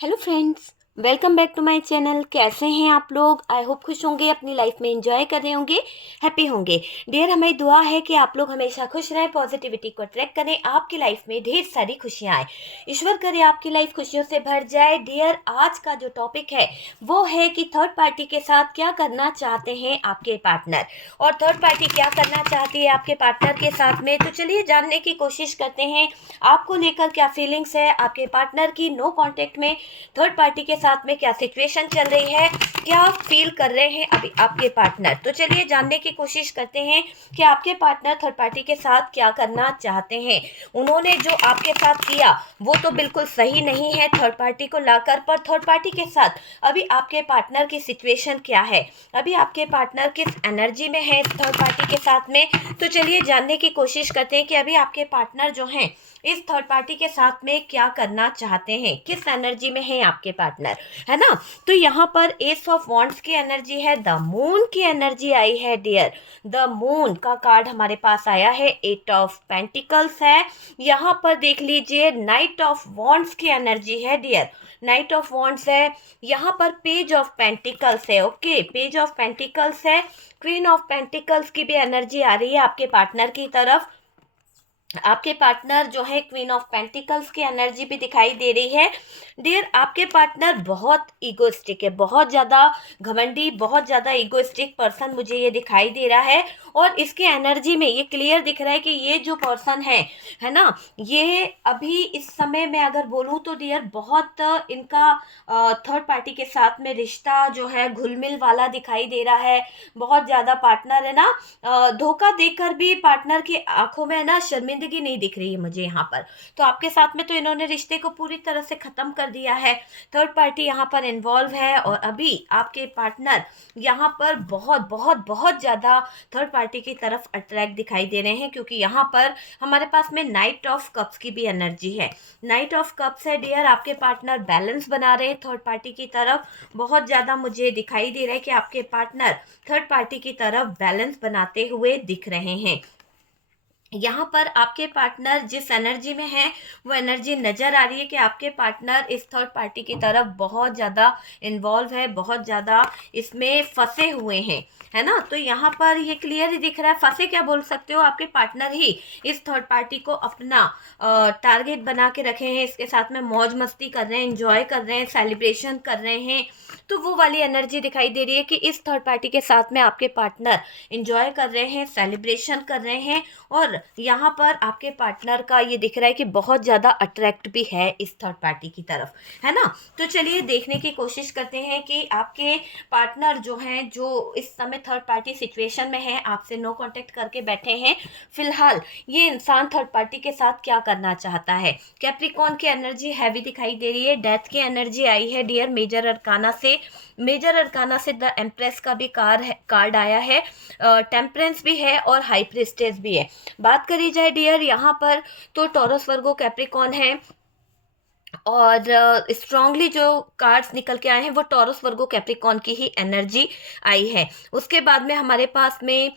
Hello friends, welcome back to my channel. कैसे हैं आप लोग? आई होप खुश होंगे, अपनी लाइफ में एंजॉय कर रहे होंगे, हैप्पी होंगे। डियर, हमारी दुआ है कि आप लोग हमेशा खुश रहें, पॉजिटिविटी को अट्रैक्ट करें, आपकी लाइफ में ढेर सारी खुशियां आए। ईश्वर करे आपकी लाइफ खुशियों से भर जाए। डियर, आज का जो टॉपिक है वो है कि थर्ड पार्टी के साथ क्या करना चाहते हैं आपके पार्टनर, और थर्ड पार्टी क्या करना चाहती है आपके पार्टनर के साथ में। तो चलिए जानने की कोशिश करते हैं आपको लेकर क्या फीलिंग्स है आपके पार्टनर की नो कांटेक्ट में, थर्ड पार्टी के साथ में क्या सिचुएशन चल रही है, क्या फील कर रहे हैं अभी आपके पार्टनर। तो चलिए जानने की कोशिश करते हैं कि आपके पार्टनर थर्ड पार्टी के साथ क्या करना चाहते हैं। उन्होंने जो आपके साथ किया वो तो बिल्कुल सही नहीं है थर्ड पार्टी को लाकर, पर थर्ड पार्टी के साथ अभी आपके पार्टनर की सिचुएशन क्या है, अभी आपके पार्टनर किस एनर्जी में है थर्ड पार्टी के साथ में। तो चलिए जानने की कोशिश करते हैं कि अभी आपके पार्टनर जो हैं इस थर्ड पार्टी के साथ में क्या करना चाहते हैं, किस एनर्जी में है आपके पार्टनर, है ना। तो यहाँ पर एस ऑफ वॉन्ड्स की एनर्जी है, द मून की एनर्जी आई है डियर। द मून का कार्ड हमारे पास आया है, एट ऑफ पेंटिकल्स है। यहाँ पर देख लीजिए नाइट ऑफ वॉन्ड्स की एनर्जी है डियर, नाइट ऑफ वॉन्ड्स है। यहाँ पर पेज ऑफ पेंटिकल्स है, ओके, पेज ऑफ पेंटिकल्स है। क्वीन ऑफ पेंटिकल्स की भी एनर्जी आ रही है आपके पार्टनर की तरफ। आपके पार्टनर जो है क्वीन ऑफ पेंटिकल्स की एनर्जी भी दिखाई दे रही है। डियर, आपके पार्टनर बहुत ईगोइस्टिक है, बहुत ज़्यादा घमंडी, बहुत ज़्यादा ईगोइस्टिक पर्सन मुझे ये दिखाई दे रहा है। और इसके एनर्जी में ये क्लियर दिख रहा है कि ये जो पर्सन है ना, ये अभी इस समय में अगर बोलूँ तो डियर बहुत इनका थर्ड पार्टी के साथ में रिश्ता जो है घुलमिल वाला दिखाई दे रहा है। बहुत ज़्यादा पार्टनर है ना, धोखा देकर भी पार्टनर की आंखों में है ना शर्मिंदगी नहीं दिख रही है मुझे यहाँ पर। तो आपके साथ में तो इन्होंने रिश्ते को पूरी तरह से ख़त्म कर दिया है, थर्ड पार्टी यहाँ पर इन्वॉल्व है। और अभी आपके पार्टनर यहाँ पर बहुत बहुत बहुत ज़्यादा थर्ड पार्टी की तरफ अट्रैक्ट दिखाई दे रहे हैं, क्योंकि यहाँ पर हमारे पास में नाइट ऑफ कप्स की भी एनर्जी है। नाइट ऑफ कप्स है डियर, आपके पार्टनर बैलेंस बना रहे हैं थर्ड पार्टी की तरफ। बहुत ज़्यादा मुझे दिखाई दे रहा है कि आपके पार्टनर थर्ड पार्टी की तरफ बैलेंस बनाते हुए दिख रहे हैं। यहाँ पर आपके पार्टनर जिस एनर्जी में है वो एनर्जी नज़र आ रही है कि आपके पार्टनर इस थर्ड पार्टी की तरफ बहुत ज़्यादा इन्वॉल्व है, बहुत ज़्यादा इसमें फंसे हुए हैं, है ना। तो यहाँ पर ये क्लियर ही दिख रहा है, फंसे क्या बोल सकते हो, आपके पार्टनर ही इस थर्ड पार्टी को अपना टारगेट बना के रखे हैं, इसके साथ में मौज मस्ती कर रहे हैं, इंजॉय कर रहे हैं, सेलिब्रेशन कर रहे हैं। तो वो वाली एनर्जी दिखाई दे रही है कि इस थर्ड पार्टी के साथ में आपके पार्टनर इंजॉय कर रहे हैं, सेलिब्रेशन कर रहे हैं। और यहाँ पर आपके पार्टनर का ये दिख रहा है कि बहुत ज़्यादा अट्रैक्ट भी है इस थर्ड पार्टी की तरफ, है ना। तो चलिए देखने की कोशिश करते हैं कि आपके पार्टनर जो हैं, जो इस समय थर्ड पार्टी सिचुएशन में है, आपसे नो कांटेक्ट करके बैठे हैं, फिलहाल ये इंसान थर्ड पार्टी के साथ क्या करना चाहता है। कैप्रिकॉर्न की एनर्जी हैवी दिखाई दे रही है, डेथ की एनर्जी आई है डियर मेजर अरकाना से। मेजर अरकाना से द एम्प्रेस का भी कार्ड आया है, टेम्परेंस भी है और हाई प्रिस्टेस भी है। बात करी जाए डियर यहाँ पर तो टॉरस वर्गो कैप्रिकॉर्न है, और स्ट्रांगली जो कार्ड्स निकल के आए हैं वो टॉरस वर्गो कैप्रिकॉर्न की ही एनर्जी आई है। उसके बाद में हमारे पास में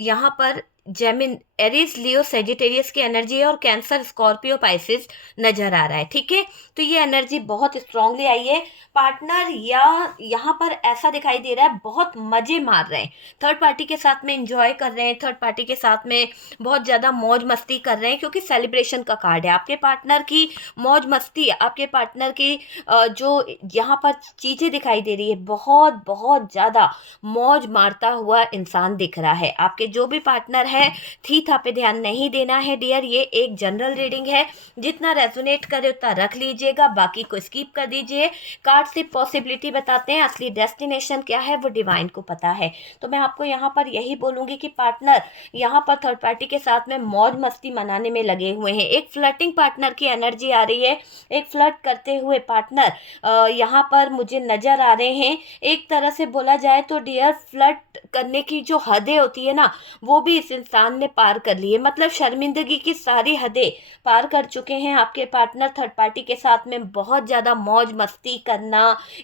यहाँ पर जेमिन, एरीज, लियो, सेजिटेरियस की एनर्जी है, और कैंसर, स्कॉर्पियो, पाइसिस नजर आ रहा है, ठीक है। तो ये एनर्जी बहुत स्ट्रांगली आई है। पार्टनर या यहाँ पर ऐसा दिखाई दे रहा है बहुत मजे मार रहे हैं, थर्ड पार्टी के साथ में इंजॉय कर रहे हैं, थर्ड पार्टी के साथ में बहुत ज़्यादा मौज मस्ती कर रहे हैं, क्योंकि सेलिब्रेशन का कार्ड है। आपके पार्टनर की मौज मस्ती, आपके पार्टनर की जो यहाँ पर चीज़ें दिखाई दे रही है, बहुत बहुत ज़्यादा मौज मारता हुआ इंसान दिख रहा है। आपके जो भी पार्टनर है, थी था पे ध्यान नहीं देना है डियर, ये एक जनरल रीडिंग है, जितना रेजोनेट करे उतना रख लीजिएगा, बाकी को स्किप कर दीजिए। कार्ड सिर्फ पॉसिबिलिटी बताते हैं, असली डेस्टिनेशन क्या है वो डिवाइन को पता है। तो मैं आपको यहाँ पर यही बोलूँगी कि पार्टनर यहाँ पर थर्ड पार्टी के साथ में मौज मस्ती मनाने में लगे हुए हैं। एक फ्लर्टिंग पार्टनर की एनर्जी आ रही है, एक फ्लर्ट करते हुए पार्टनर यहाँ पर मुझे नज़र आ रहे हैं। एक तरह से बोला जाए तो डियर, फ्लर्ट करने की जो हदें होती है ना, वो भी इस इंसान ने पार कर ली है। मतलब शर्मिंदगी की सारी हदें पार कर चुके हैं आपके पार्टनर थर्ड पार्टी के साथ में। बहुत ज़्यादा मौज मस्ती करना,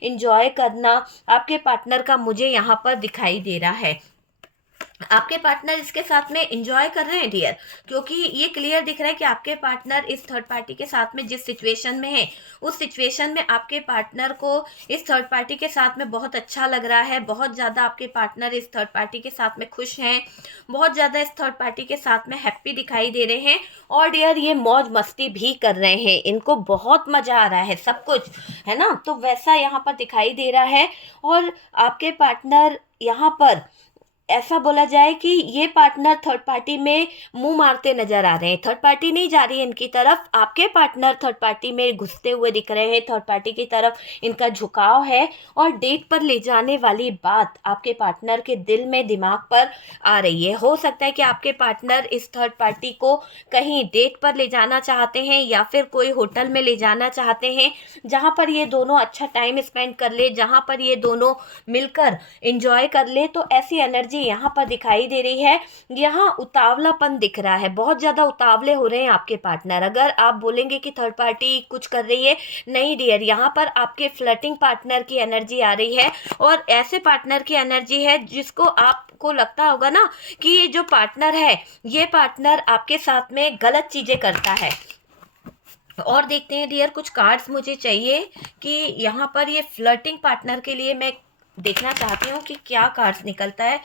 इंजॉय करना आपके पार्टनर का मुझे यहाँ पर दिखाई दे रहा है। आपके पार्टनर इसके साथ में एंजॉय कर रहे हैं डियर, क्योंकि ये क्लियर दिख रहा है कि आपके पार्टनर इस थर्ड पार्टी के साथ में जिस सिचुएशन में है, उस सिचुएशन में आपके पार्टनर को इस थर्ड पार्टी के साथ में बहुत अच्छा लग रहा है। बहुत ज़्यादा आपके पार्टनर इस थर्ड पार्टी के साथ में खुश हैं, बहुत ज़्यादा इस थर्ड पार्टी के साथ में हैप्पी दिखाई दे रहे हैं। और डियर ये मौज मस्ती भी कर रहे हैं, इनको बहुत मज़ा आ रहा है, सब कुछ है ना, तो वैसा यहाँ पर दिखाई दे रहा है। और आपके पार्टनर यहाँ पर ऐसा बोला जाए कि ये पार्टनर थर्ड पार्टी में मुंह मारते नजर आ रहे हैं, थर्ड पार्टी नहीं जा रही है इनकी तरफ, आपके पार्टनर थर्ड पार्टी में घुसते हुए दिख रहे हैं, थर्ड पार्टी की तरफ इनका झुकाव है। और डेट पर ले जाने वाली बात आपके पार्टनर के दिल में दिमाग पर आ रही है। हो सकता है कि आपके पार्टनर इस थर्ड पार्टी को कहीं डेट पर ले जाना चाहते हैं या फिर कोई होटल में ले जाना चाहते हैं, जहाँ पर ये दोनों अच्छा टाइम स्पेंड कर ले, जहाँ पर ये दोनों मिलकर इंजॉय कर ले। तो ऐसी एनर्जी यहाँ पर दिखाई दे रही है। यहाँ उतावलापन दिख रहा है, बहुत ज़्यादा उतावले हो रहे हैं आपके पार्टनर। अगर आप बोलेंगे कि थर्ड पार्टी कुछ कर रही है, नहीं डियर, यहाँ पर आपके फ्लर्टिंग पार्टनर की एनर्जी आ रही है। और ऐसे पार्टनर की एनर्जी है जिसको आपको लगता होगा ना कि ये जो पार्टनर है, ये पार्टनर आपके साथ में गलत चीज़ें करता है। और देखते हैं डियर, कुछ कार्ड्स मुझे चाहिए कि यहाँ पर ये फ्लर्टिंग पार्टनर के लिए मैं देखना चाहती हूँ कि क्या कार्ड्स निकलता है।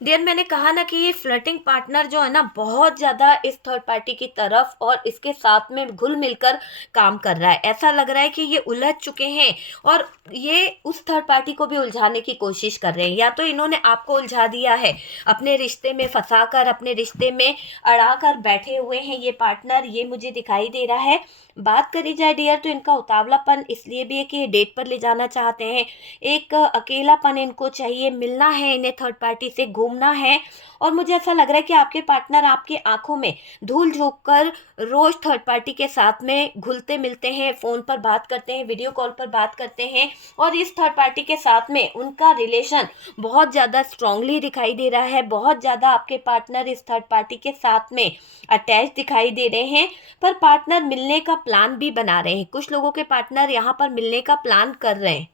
डियर, मैंने कहा ना कि ये फ्लर्टिंग पार्टनर जो है ना, बहुत ज़्यादा इस थर्ड पार्टी की तरफ और इसके साथ में घुल मिलकर काम कर रहा है। ऐसा लग रहा है कि ये उलझ चुके हैं और ये उस थर्ड पार्टी को भी उलझाने की कोशिश कर रहे हैं। या तो इन्होंने आपको उलझा दिया है, अपने रिश्ते में फंसाकर, अपने रिश्ते में अड़ाकर बैठे हुए हैं ये पार्टनर, ये मुझे दिखाई दे रहा है। बात करी जाए डियर तो इनका उतावलापन इसलिए भी है कि ये डेट पर ले जाना चाहते हैं, एक अकेलापन इनको चाहिए, मिलना है इन्हें थर्ड पार्टी से, घूमना है। और मुझे ऐसा लग रहा है कि आपके पार्टनर आपकी आंखों में धूल झोंक कर रोज थर्ड पार्टी के साथ में घुलते मिलते हैं, फ़ोन पर बात करते हैं, वीडियो कॉल पर बात करते हैं। और इस थर्ड पार्टी के साथ में उनका रिलेशन बहुत ज़्यादा स्ट्रांगली दिखाई दे रहा है, बहुत ज़्यादा आपके पार्टनर इस थर्ड पार्टी के साथ में अटैच दिखाई दे रहे हैं। पर पार्टनर मिलने का प्लान भी बना रहे हैं, कुछ लोगों के पार्टनर यहाँ पर मिलने का प्लान कर रहे हैं।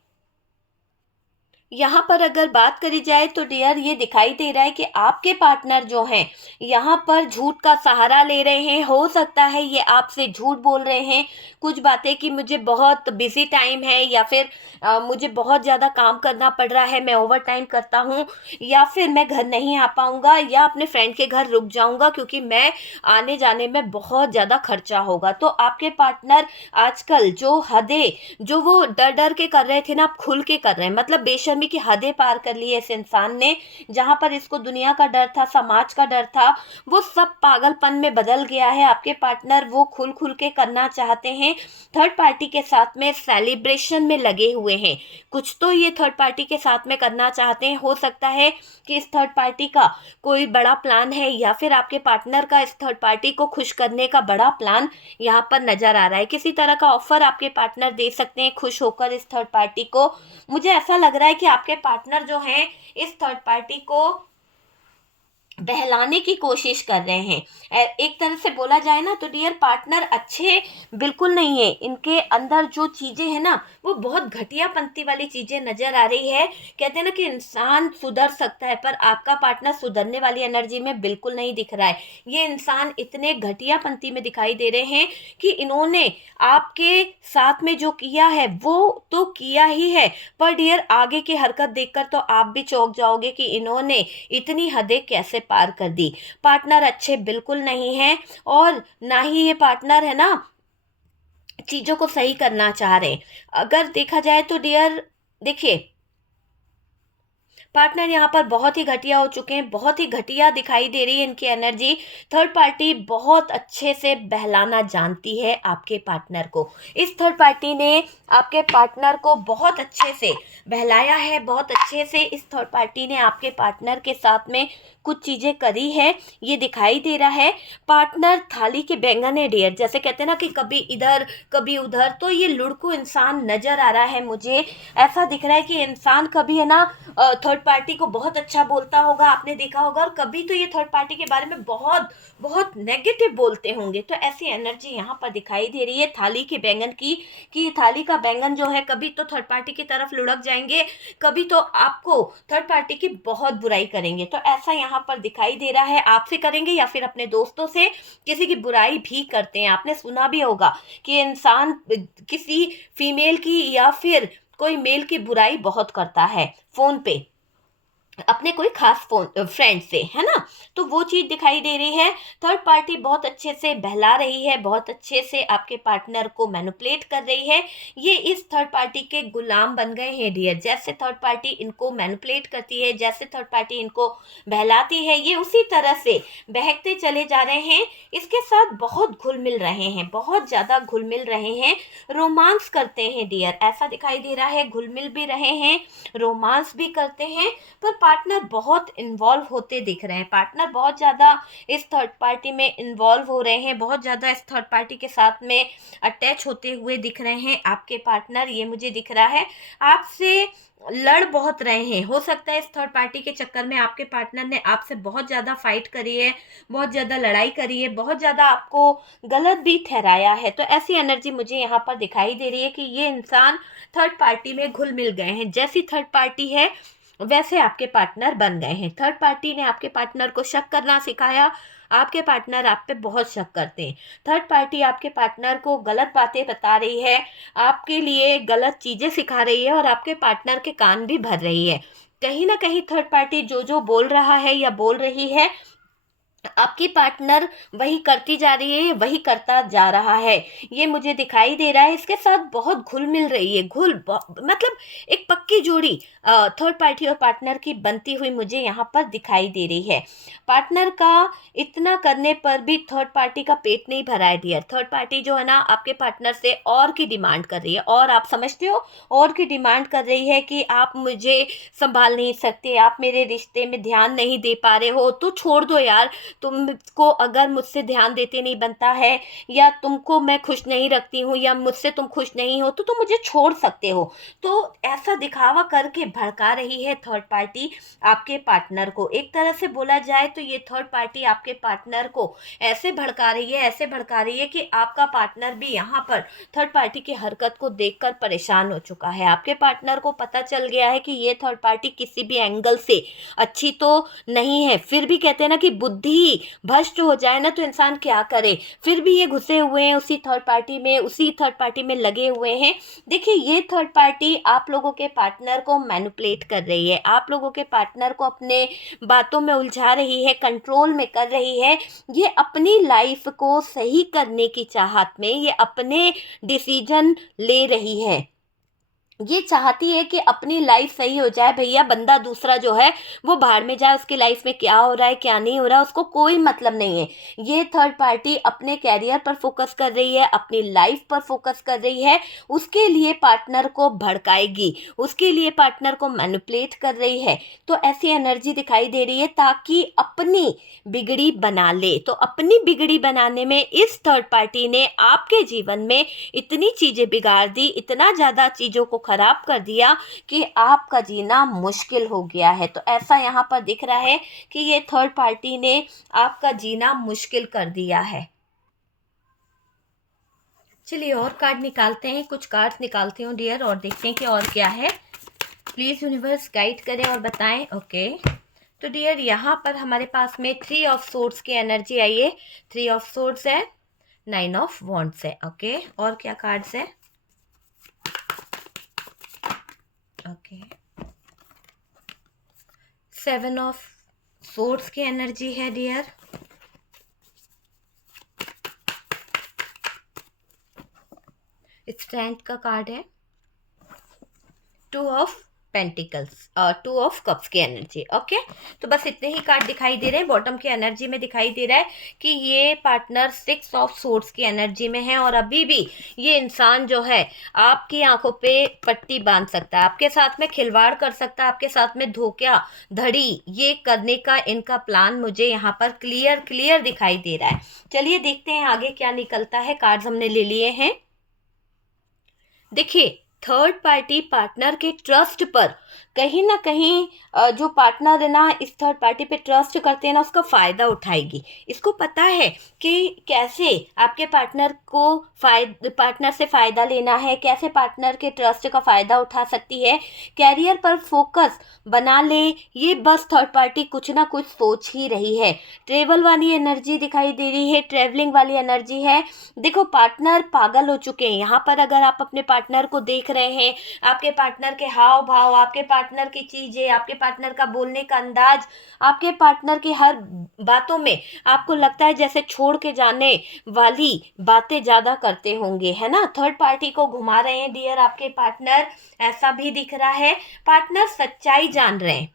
यहाँ पर अगर बात करी जाए तो डियर ये दिखाई दे रहा है कि आपके पार्टनर जो हैं यहाँ पर झूठ का सहारा ले रहे हैं। हो सकता है ये आपसे झूठ बोल रहे हैं कुछ बातें कि मुझे बहुत बिजी टाइम है, या फिर मुझे बहुत ज़्यादा काम करना पड़ रहा है, मैं ओवर टाइम करता हूँ, या फिर मैं घर नहीं आ पाऊँगा, या अपने फ्रेंड के घर रुक जाऊँगा क्योंकि मैं आने जाने में बहुत ज़्यादा खर्चा होगा। तो आपके पार्टनर आजकल जो हदें जो वो डर डर के कर रहे थे ना, आप खुल के कर रहे हैं, मतलब बेशर्मी की हदें पार कर ली है इस इंसान ने। जहां पर इसको दुनिया का डर था, समाज का डर था, वो सब पागलपन में बदल गया है। आपके पार्टनर वो खुल खुल के करना चाहते हैं, थर्ड पार्टी के साथ में सेलिब्रेशन में लगे हुए हैं। कुछ तो ये थर्ड पार्टी के साथ में करना चाहते हैं। हो सकता है कि इस थर्ड पार्टी का कोई बड़ा प्लान है, या फिर आपके पार्टनर का इस थर्ड पार्टी को खुश करने का बड़ा प्लान यहाँ पर नजर आ रहा है। किसी तरह का ऑफर आपके पार्टनर दे सकते हैं खुश होकर इस थर्ड पार्टी को। मुझे ऐसा लग रहा है कि आपके पार्टनर जो हैं इस थर्ड पार्टी को बहलाने की कोशिश कर रहे हैं। एक तरह से बोला जाए ना तो डियर, पार्टनर अच्छे बिल्कुल नहीं है, इनके अंदर जो चीज़ें हैं ना वो बहुत घटियापंती वाली चीज़ें नज़र आ रही है। कहते हैं ना कि इंसान सुधर सकता है, पर आपका पार्टनर सुधरने वाली एनर्जी में बिल्कुल नहीं दिख रहा है। ये इंसान इतने घटियापंती में दिखाई दे रहे हैं कि इन्होंने आपके साथ में जो किया है वो तो किया ही है, पर डियर आगे की हरकत देखकर तो आप भी चौंक जाओगे कि इन्होंने इतनी हदें कैसे पार कर दी। पार्टनर अच्छे बिल्कुल नहीं हैं, और ना ही ये पार्टनर है ना चीज़ों को सही करना चाह रहे। अगर देखा जाए तो डियर देखिए, पार्टनर यहाँ पर बहुत ही घटिया हो चुके हैं, बहुत ही घटिया दिखाई दे रही है इनकी एनर्जी। थर्ड पार्टी बहुत अच्छे से बहलाना जानती है आपके पार्टनर को। इस थर्ड पार्टी ने आपके पार्टनर को बहुत अच्छे से बहलाया है, बहुत अच्छे से इस थर्ड पार्टी ने आपके पार्टनर के साथ में कुछ चीज़ें करी है, ये दिखाई दे रहा है। पार्टनर थाली के बैंगन है डियर, जैसे कहते हैं ना कि कभी इधर कभी उधर, तो ये लुढ़कू इंसान नज़र आ रहा है मुझे। ऐसा दिख रहा है कि इंसान कभी है ना थर्ड पार्टी को बहुत अच्छा बोलता होगा, आपने देखा होगा, और कभी तो ये थर्ड पार्टी के बारे में बहुत बहुत नेगेटिव बोलते होंगे। तो ऐसी एनर्जी यहाँ पर दिखाई दे रही है थाली के बैंगन की, कि ये थाली का बैंगन जो है कभी तो थर्ड पार्टी की तरफ लुढ़क जाएंगे, कभी तो आपको थर्ड पार्टी की बहुत बुराई करेंगे। तो ऐसा यहाँ पर दिखाई दे रहा है, आपसे करेंगे या फिर अपने दोस्तों से किसी की बुराई भी करते हैं। आपने सुना भी होगा कि इंसान किसी फीमेल की या फिर कोई मेल की बुराई बहुत करता है फोन पे, अपने कोई खास फोन फ्रेंड से, है ना। तो वो चीज दिखाई दे रही है। थर्ड पार्टी बहुत अच्छे से बहला रही है, बहुत अच्छे से आपके पार्टनर को मैनिपुलेट कर रही है। ये इस थर्ड पार्टी के गुलाम बन गए हैं डियर। जैसे थर्ड पार्टी इनको मैनिपुलेट करती है, जैसे थर्ड पार्टी इनको बहलाती है, ये उसी तरह से बहकते चले जा रहे हैं। इसके साथ बहुत घुल मिल रहे हैं, बहुत ज्यादा घुल मिल रहे हैं, रोमांस करते हैं डियर, ऐसा दिखाई दे रहा है। घुल मिल भी रहे हैं, रोमांस भी करते हैं, पर पार्टनर बहुत इन्वॉल्व होते दिख रहे हैं। पार्टनर बहुत ज़्यादा इस थर्ड पार्टी में इन्वॉल्व हो रहे हैं, बहुत ज़्यादा इस थर्ड पार्टी के साथ में अटैच होते हुए दिख रहे हैं। आपके पार्टनर, ये मुझे दिख रहा है, आपसे लड़ बहुत रहे हैं। हो सकता है इस थर्ड पार्टी के चक्कर में आपके पार्टनर ने आपसे बहुत ज़्यादा फाइट करी है, बहुत ज़्यादा लड़ाई करी है, बहुत ज़्यादा आपको गलत भी ठहराया है। तो ऐसी एनर्जी मुझे यहाँ पर दिखाई दे रही है कि ये इंसान थर्ड पार्टी में घुल मिल गए हैं। जैसी थर्ड पार्टी है वैसे आपके पार्टनर बन गए हैं। थर्ड पार्टी ने आपके पार्टनर को शक करना सिखाया, आपके पार्टनर आप पे बहुत शक करते हैं। थर्ड पार्टी आपके पार्टनर को गलत बातें बता रही है, आपके लिए गलत चीज़ें सिखा रही है, और आपके पार्टनर के कान भी भर रही है। कहीं ना कहीं थर्ड पार्टी जो जो बोल रहा है या बोल रही है, आपकी पार्टनर वही करती जा रही है, वही करता जा रहा है, ये मुझे दिखाई दे रहा है। इसके साथ बहुत घुल मिल रही है, मतलब एक पक्की जोड़ी थर्ड पार्टी और पार्टनर की बनती हुई मुझे यहाँ पर दिखाई दे रही है। पार्टनर का इतना करने पर भी थर्ड पार्टी का पेट नहीं भरा है डियर। थर्ड पार्टी जो है ना, आपके पार्टनर से और की डिमांड कर रही है, और आप समझते हो, और की डिमांड कर रही है कि आप मुझे संभाल नहीं सकते, आप मेरे रिश्ते में ध्यान नहीं दे पा रहे हो, तो छोड़ दो यार। तुमको अगर मुझसे ध्यान देते नहीं बनता है, या तुमको मैं खुश नहीं रखती हूँ, या मुझसे तुम खुश नहीं हो, तो तुम मुझे छोड़ सकते हो। तो ऐसा दिखावा करके भड़का रही है थर्ड पार्टी आपके पार्टनर को। एक तरह से बोला जाए तो ये थर्ड पार्टी आपके पार्टनर को ऐसे भड़का रही है, ऐसे भड़का रही है कि आपका पार्टनर भी यहाँ पर थर्ड पार्टी की हरकत को देखकर परेशान हो चुका है। आपके पार्टनर को पता चल गया है कि ये थर्ड पार्टी किसी भी एंगल से अच्छी तो नहीं है। फिर भी कहते हैं ना कि बुद्धि भ्रष्ट हो जाए ना तो इंसान क्या करे, फिर भी ये घुसे हुए हैं उसी थर्ड पार्टी में, उसी थर्ड पार्टी में लगे हुए हैं। देखिए, ये थर्ड पार्टी आप लोगों के पार्टनर को मैनिपुलेट कर रही है, आप लोगों के पार्टनर को अपने बातों में उलझा रही है, कंट्रोल में कर रही है। ये अपनी लाइफ को सही करने की चाहत में ये अपने डिसीजन ले रही है। ये चाहती है कि अपनी लाइफ सही हो जाए, भैया बंदा दूसरा जो है वो बाहर में जाए, उसकी लाइफ में क्या हो रहा है क्या नहीं हो रहा है उसको कोई मतलब नहीं है। ये थर्ड पार्टी अपने कैरियर पर फोकस कर रही है, अपनी लाइफ पर फोकस कर रही है, उसके लिए पार्टनर को भड़काएगी, उसके लिए पार्टनर को मैनिपुलेट कर रही है। तो ऐसी एनर्जी दिखाई दे रही है ताकि अपनी बिगड़ी बना ले। तो अपनी बिगड़ी बनाने में इस थर्ड पार्टी ने आपके जीवन में इतनी चीज़ें बिगाड़ दी, इतना ज़्यादा चीज़ों को खराब कर दिया कि आपका जीना मुश्किल हो गया है। तो ऐसा यहाँ पर दिख रहा है कि ये थर्ड पार्टी ने आपका जीना मुश्किल कर दिया है। चलिए और कार्ड निकालते हैं, कुछ कार्ड्स निकालती हूँ डियर, और देखते हैं कि और क्या है। प्लीज़ यूनिवर्स गाइड करें और बताएं। ओके, तो डियर यहाँ पर हमारे पास में 3 ऑफ सोर्ड्स की एनर्जी आई है। 3 ऑफ सोर्ड्स है, 9 ऑफ वॉन्ड्स है। ओके, और क्या कार्ड्स है? ओके, 7 ऑफ सोर्ड्स की एनर्जी है डियर। स्ट्रेंथ का कार्ड है। 2 ऑफ पेंटिकल्स और 2 ऑफ कप्स की एनर्जी। ओके, तो बस इतने ही कार्ड दिखाई दे रहे हैं। बॉटम की एनर्जी में दिखाई दे रहा है कि ये पार्टनर 6 ऑफ सोर्ड्स की एनर्जी में है, और अभी भी ये इंसान जो है आपकी आंखों पे पट्टी बांध सकता है, आपके साथ में खिलवाड़ कर सकता है, आपके साथ में धोखा धड़ी ये करने का इनका प्लान मुझे यहाँ पर क्लियर दिखाई दे रहा है। चलिए देखते हैं आगे क्या निकलता है। कार्ड्स हमने ले लिए हैं। देखिए, थर्ड पार्टी पार्टनर के ट्रस्ट पर कहीं ना कहीं जो पार्टनर है ना इस थर्ड पार्टी पे ट्रस्ट करते हैं ना उसका फायदा उठाएगी। इसको पता है कि कैसे आपके पार्टनर से फायदा लेना है, कैसे पार्टनर के ट्रस्ट का फायदा उठा सकती है, कैरियर पर फोकस बना ले, ये बस थर्ड पार्टी कुछ ना कुछ सोच ही रही है। ट्रेवल वाली एनर्जी दिखाई दे रही है, ट्रेवलिंग वाली एनर्जी है। देखो पार्टनर पागल हो चुके हैं यहाँ पर। अगर आप अपने पार्टनर को देख रहे हैं, आपके पार्टनर के हाव भाव, आपके पार्टनर की चीजें, आपके पार्टनर का बोलने का अंदाज, आपके पार्टनर की हर बातों में आपको लगता है जैसे छोड़ के जाने वाली बातें ज्यादा करते होंगे, है ना। थर्ड पार्टी को घुमा रहे हैं डियर आपके पार्टनर, ऐसा भी दिख रहा है। पार्टनर सच्चाई जान रहे हैं।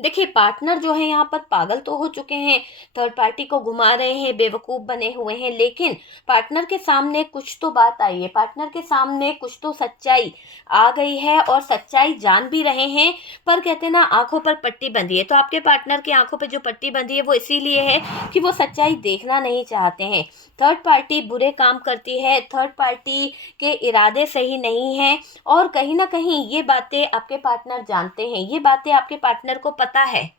देखिए पार्टनर जो है यहाँ पर पागल तो हो चुके हैं, थर्ड पार्टी को घुमा रहे हैं, बेवकूफ बने हुए हैं, लेकिन पार्टनर के सामने कुछ तो बात आई है, पार्टनर के सामने कुछ तो सच्चाई आ गई है और सच्चाई जान भी रहे हैं। पर कहते हैं ना आंखों पर पट्टी बंधी है, तो आपके पार्टनर की आंखों पर जो पट्टी बंधी है वो इसीलिए है कि वो सच्चाई देखना नहीं चाहते हैं। थर्ड पार्टी बुरे काम करती है, थर्ड पार्टी के इरादे सही नहीं है और कहीं ना कहीं ये बातें आपके पार्टनर जानते हैं, ये बातें आपके पार्टनर को पता है।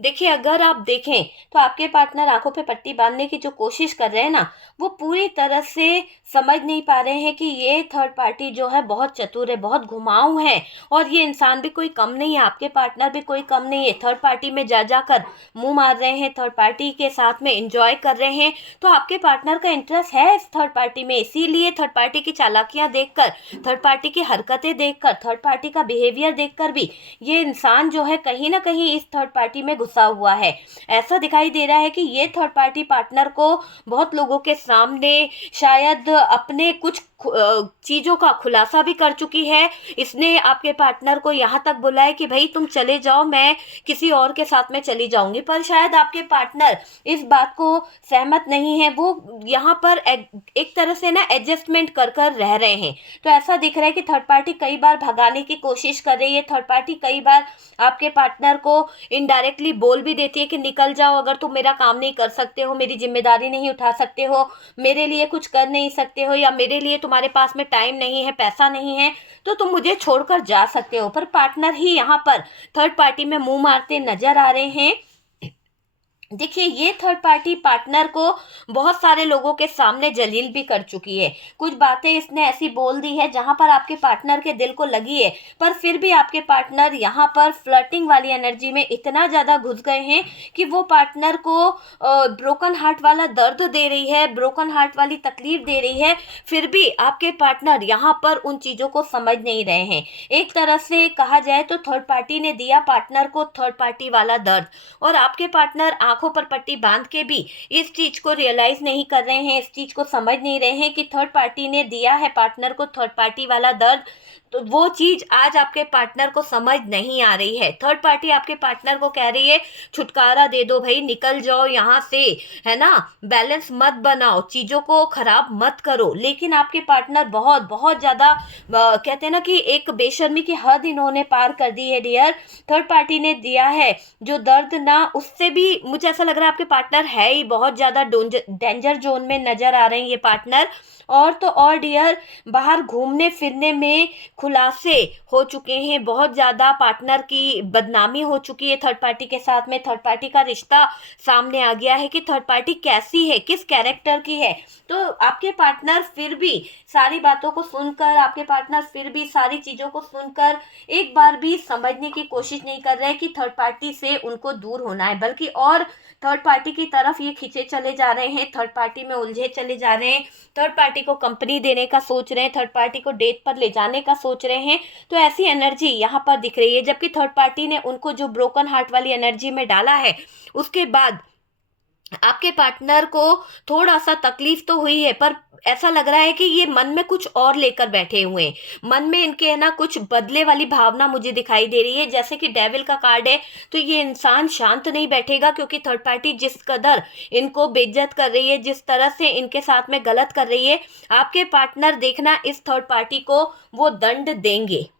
देखिए अगर आप देखें तो आपके पार्टनर आंखों पे पट्टी बांधने की जो कोशिश कर रहे हैं ना वो पूरी तरह से समझ नहीं पा रहे हैं कि ये थर्ड पार्टी जो है बहुत चतुर है, बहुत घुमाऊ है और ये इंसान भी कोई कम नहीं है, आपके पार्टनर भी कोई कम नहीं है। थर्ड पार्टी में जा जाकर मुंह मार रहे हैं, थर्ड पार्टी के साथ में एंजॉय कर रहे हैं, तो आपके पार्टनर का इंटरेस्ट है इस थर्ड पार्टी में। इसीलिए थर्ड पार्टी की चालाकियां देखकर, थर्ड पार्टी की हरकतें देखकर, थर्ड पार्टी का बिहेवियर देखकर भी ये इंसान जो है कहीं ना कहीं इस थर्ड पार्टी में घुसा हुआ है। ऐसा दिखाई दे रहा है कि ये थर्ड पार्टी पार्टनर को बहुत लोगों के सामने शायद अपने कुछ चीजों का खुलासा भी कर चुकी है। इसने आपके पार्टनर को यहाँ तक बोला है कि भाई तुम चले जाओ, मैं किसी और के साथ में चली जाऊंगी, पर शायद आपके पार्टनर इस बात को सहमत नहीं है। वो यहाँ पर एक तरह से ना एडजस्टमेंट कर कर रह रहे हैं। तो ऐसा दिख रहा है कि थर्ड पार्टी कई बार भगाने की कोशिश कर रही है, थर्ड पार्टी कई बार आपके पार्टनर को इनडायरेक्टली बोल भी देती है कि निकल जाओ, अगर तुम मेरा काम नहीं कर सकते हो, मेरी जिम्मेदारी नहीं उठा सकते हो, मेरे लिए कुछ कर नहीं सकते हो, या मेरे लिए तुम्हारे पास में टाइम नहीं है, पैसा नहीं है, तो तुम मुझे छोड़कर जा सकते हो। पर पार्टनर ही यहाँ पर थर्ड पार्टी में मुंह मारते नजर आ रहे हैं। देखिए ये थर्ड पार्टी पार्टनर को बहुत सारे लोगों के सामने जलील भी कर चुकी है। कुछ बातें इसने ऐसी बोल दी है जहां पर आपके पार्टनर के दिल को लगी है, पर फिर भी आपके पार्टनर यहां पर फ्लर्टिंग वाली एनर्जी में इतना ज़्यादा घुस गए हैं कि वो पार्टनर को ब्रोकन हार्ट वाला दर्द दे रही है, ब्रोकन हार्ट वाली तकलीफ दे रही है। फिर भी आपके पार्टनर यहाँ पर उन चीज़ों को समझ नहीं रहे हैं। एक तरह से कहा जाए तो थर्ड पार्टी ने दिया पार्टनर को थर्ड पार्टी वाला दर्द, और आपके पार्टनर आंखों पर पट्टी बांध के भी इस चीज को रियलाइज नहीं कर रहे हैं, इस चीज को समझ नहीं रहे हैं कि थर्ड पार्टी ने दिया है पार्टनर को थर्ड पार्टी वाला दर्द। तो वो चीज आज आपके पार्टनर को समझ नहीं आ रही है। थर्ड पार्टी आपके पार्टनर को कह रही है छुटकारा दे दो भाई, निकल जाओ यहाँ से, है ना, बैलेंस मत बनाओ, चीजों को खराब मत करो। लेकिन आपके पार्टनर बहुत बहुत ज्यादा कहते हैं ना कि एक बेशर्मी की हद इन्होंने पार कर दी है डियर। थर्ड पार्टी ने दिया है जो दर्द ना, उससे भी मुझे ऐसा लग रहा है आपके पार्टनर है ही बहुत ज्यादा डेंजर जोन में नजर आ रहे हैं ये पार्टनर। और तो और डियर बाहर घूमने फिरने में खुलासे हो चुके हैं, बहुत ज़्यादा पार्टनर की बदनामी हो चुकी है थर्ड पार्टी के साथ में। थर्ड पार्टी का रिश्ता सामने आ गया है कि थर्ड पार्टी कैसी है, किस कैरेक्टर की है। तो आपके पार्टनर फिर भी सारी बातों को सुनकर, आपके पार्टनर फिर भी सारी चीज़ों को सुनकर एक बार भी समझने की कोशिश नहीं कर रहे कि थर्ड पार्टी से उनको दूर होना है, बल्कि और थर्ड पार्टी की तरफ ये खींचे चले जा रहे हैं, थर्ड पार्टी में उलझे चले जा रहे हैं, थर्ड पार्टी को कंपनी देने का सोच रहे हैं, थर्ड पार्टी को डेट पर ले जाने का सोच रहे हैं। तो ऐसी एनर्जी यहाँ पर दिख रही है, जबकि थर्ड पार्टी ने उनको जो ब्रोकन हार्ट वाली एनर्जी में डाला है उसके बाद आपके पार्टनर को थोड़ा सा तकलीफ तो हुई है, पर ऐसा लग रहा है कि ये मन में कुछ और लेकर बैठे हुए हैं। मन में इनके है ना कुछ बदले वाली भावना मुझे दिखाई दे रही है, जैसे कि डेविल का कार्ड है। तो ये इंसान शांत नहीं बैठेगा, क्योंकि थर्ड पार्टी जिस कदर इनको बेइज्जत कर रही है, जिस तरह से इनके साथ में गलत कर रही है, आपके पार्टनर देखना इस थर्ड पार्टी को वो दंड देंगे।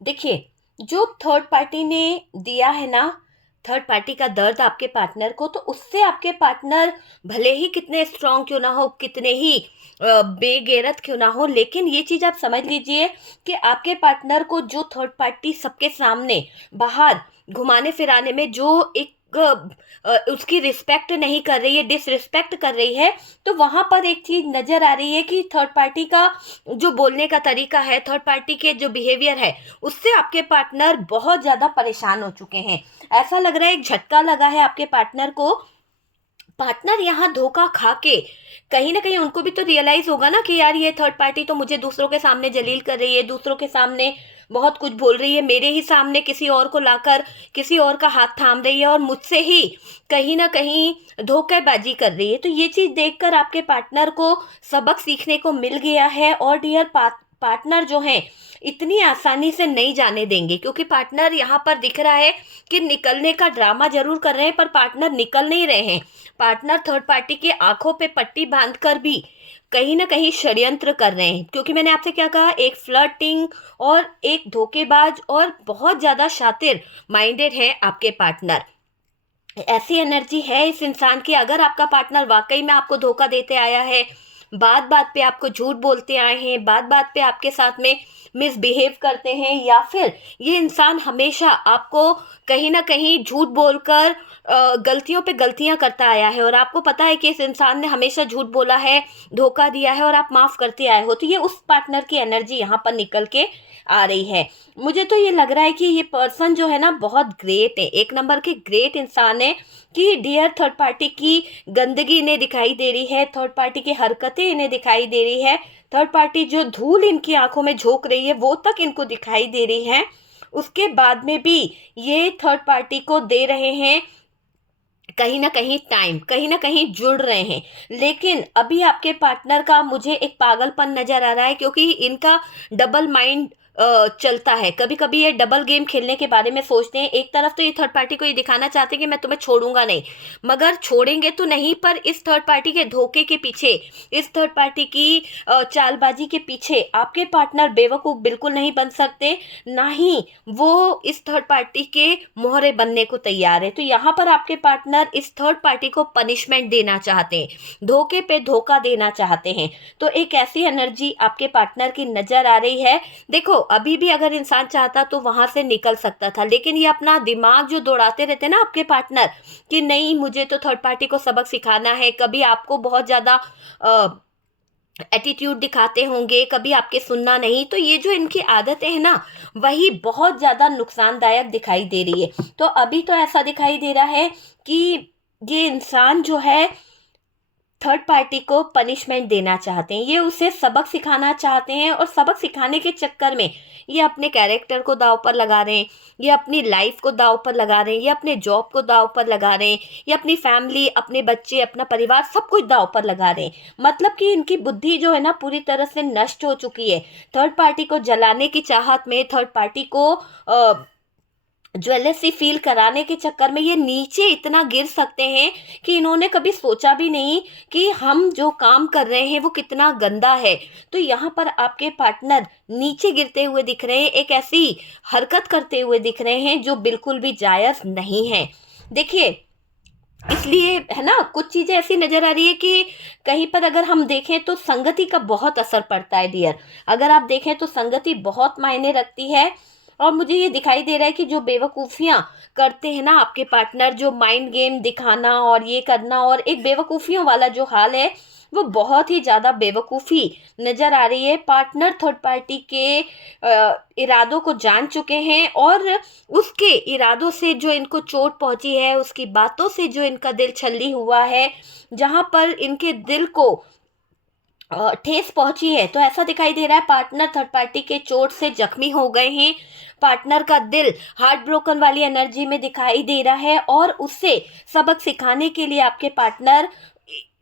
देखिए जो थर्ड पार्टी ने दिया है ना थर्ड पार्टी का दर्द आपके पार्टनर को, तो उससे आपके पार्टनर भले ही कितने स्ट्रांग क्यों ना हो, कितने ही बेगैरत क्यों ना हो, लेकिन ये चीज़ आप समझ लीजिए कि आपके पार्टनर को जो थर्ड पार्टी सबके सामने बाहर घुमाने फिराने में जो एक उसकी रिस्पेक्ट नहीं कर रही है, डिसरिस्पेक्ट कर रही है, तो वहां पर एक चीज नजर आ रही है कि थर्ड पार्टी का जो बोलने का तरीका है, थर्ड पार्टी के जो बिहेवियर है, उससे आपके पार्टनर बहुत ज्यादा परेशान हो चुके हैं। ऐसा लग रहा है एक झटका लगा है आपके पार्टनर को। पार्टनर यहाँ धोखा खा के कहीं ना कहीं उनको भी तो रियलाइज होगा ना कि यार ये थर्ड पार्टी तो मुझे दूसरों के सामने जलील कर रही है, दूसरों के सामने बहुत कुछ बोल रही है, मेरे ही सामने किसी और को लाकर किसी और का हाथ थाम रही है और मुझसे ही कहीं ना कहीं धोखेबाजी कर रही है। तो ये चीज देखकर आपके पार्टनर को सबक सीखने को मिल गया है। और डियर पार्टनर जो हैं इतनी आसानी से नहीं जाने देंगे, क्योंकि पार्टनर यहाँ पर दिख रहा है कि निकलने का ड्रामा जरूर कर रहे हैं, पर पार्टनर निकल नहीं रहे हैं। पार्टनर थर्ड पार्टी की आंखों पे पट्टी बांधकर भी कहीं ना कहीं षड्यंत्र कर रहे हैं, क्योंकि मैंने आपसे क्या कहा, एक फ्लर्टिंग और एक धोखेबाज और बहुत ज्यादा शातिर माइंडेड है आपके पार्टनर। ऐसी एनर्जी है इस इंसान की, अगर आपका पार्टनर वाकई में आपको धोखा देते आया है, बात बात पे आपको झूठ बोलते आए हैं, बात बात पे आपके साथ में मिसबिहेव करते हैं, या फिर ये इंसान हमेशा आपको कहीं ना कहीं झूठ बोलकर गलतियों पे गलतियां करता आया है, और आपको पता है कि इस इंसान ने हमेशा झूठ बोला है, धोखा दिया है, और आप माफ करते आए हो, तो ये उस पार्टनर की एनर्जी यहाँ पर निकल के आ रही है। मुझे तो ये लग रहा है कि ये पर्सन जो है ना बहुत ग्रेट है, एक नंबर के ग्रेट इंसान है, कि डियर थर्ड पार्टी की गंदगी इन्हें दिखाई दे रही है, थर्ड पार्टी की हरकतें इन्हें दिखाई दे रही है, थर्ड पार्टी जो धूल इनकी आंखों में झोंक रही है वो तक इनको दिखाई दे रही है। उसके बाद में भी ये थर्ड पार्टी को दे रहे हैं कहीं ना कहीं टाइम, कहीं ना कहीं जुड़ रहे हैं। लेकिन अभी आपके पार्टनर का मुझे एक पागलपन नजर आ रहा है, क्योंकि इनका डबल माइंड चलता है। कभी कभी ये डबल गेम खेलने के बारे में सोचते हैं। एक तरफ तो ये थर्ड पार्टी को ये दिखाना चाहते हैं कि मैं तुम्हें छोड़ूंगा नहीं, मगर छोड़ेंगे तो नहीं, पर इस थर्ड पार्टी के धोखे के पीछे, इस थर्ड पार्टी की चालबाजी के पीछे आपके पार्टनर बेवकूफ बिल्कुल नहीं बन सकते, ना ही वो इस थर्ड पार्टी के मोहरे बनने को तैयार है। तो यहाँ पर आपके पार्टनर इस थर्ड पार्टी को पनिशमेंट देना चाहते हैं, धोखे पे धोखा देना चाहते हैं। तो एक ऐसी एनर्जी आपके पार्टनर की नजर आ रही है। देखो, अभी भी अगर इंसान चाहता तो वहां से निकल सकता था, लेकिन ये अपना दिमाग जो दौड़ाते रहते ना आपके पार्टनर, कि नहीं मुझे तो थर्ड पार्टी को सबक सिखाना है, कभी आपको बहुत ज्यादा एटीट्यूड दिखाते होंगे, कभी आपके सुनना नहीं, तो ये जो इनकी आदतें हैं ना वही बहुत ज्यादा नुकसानदायक दिखाई दे रही है। तो अभी तो ऐसा दिखाई दे रहा है कि ये इंसान जो है थर्ड पार्टी को पनिशमेंट देना चाहते हैं, ये उसे सबक सिखाना चाहते हैं, और सबक सिखाने के चक्कर में ये अपने कैरेक्टर को दांव पर लगा रहे हैं, ये अपनी लाइफ को दांव पर लगा रहे हैं, ये अपने जॉब को दांव पर लगा रहे हैं, ये अपनी फैमिली, अपने बच्चे, अपना परिवार, सब कुछ दांव पर लगा रहे हैं। मतलब कि इनकी बुद्धि जो है ना पूरी तरह से नष्ट हो चुकी है। थर्ड पार्टी को जलाने की चाहत में, थर्ड पार्टी को ज्वेलसी फील कराने के चक्कर में ये नीचे इतना गिर सकते हैं कि इन्होंने कभी सोचा भी नहीं कि हम जो काम कर रहे हैं वो कितना गंदा है। तो यहाँ पर आपके पार्टनर नीचे गिरते हुए दिख रहे हैं, एक ऐसी हरकत करते हुए दिख रहे हैं जो बिल्कुल भी जायज नहीं है। देखिए, इसलिए है ना कुछ चीजें ऐसी नजर आ रही है कि कहीं पर अगर हम देखें तो संगति का बहुत असर पड़ता है डियर। अगर आप देखें तो संगति बहुत मायने रखती है। और मुझे ये दिखाई दे रहा है कि जो बेवकूफ़ियाँ करते हैं ना आपके पार्टनर, जो माइंड गेम दिखाना और ये करना, और एक बेवकूफ़ियों वाला जो हाल है वो बहुत ही ज़्यादा बेवकूफ़ी नज़र आ रही है। पार्टनर थर्ड पार्टी के इरादों को जान चुके हैं, और उसके इरादों से जो इनको चोट पहुंची है, उसकी बातों से जो इनका दिल छल्ली हुआ है, जहाँ पर इनके दिल को ठेस पहुंची है, तो ऐसा दिखाई दे रहा है पार्टनर थर्ड पार्टी के चोट से जख्मी हो गए हैं। पार्टनर का दिल हार्ट ब्रोकन वाली एनर्जी में दिखाई दे रहा है, और उससे सबक सिखाने के लिए आपके पार्टनर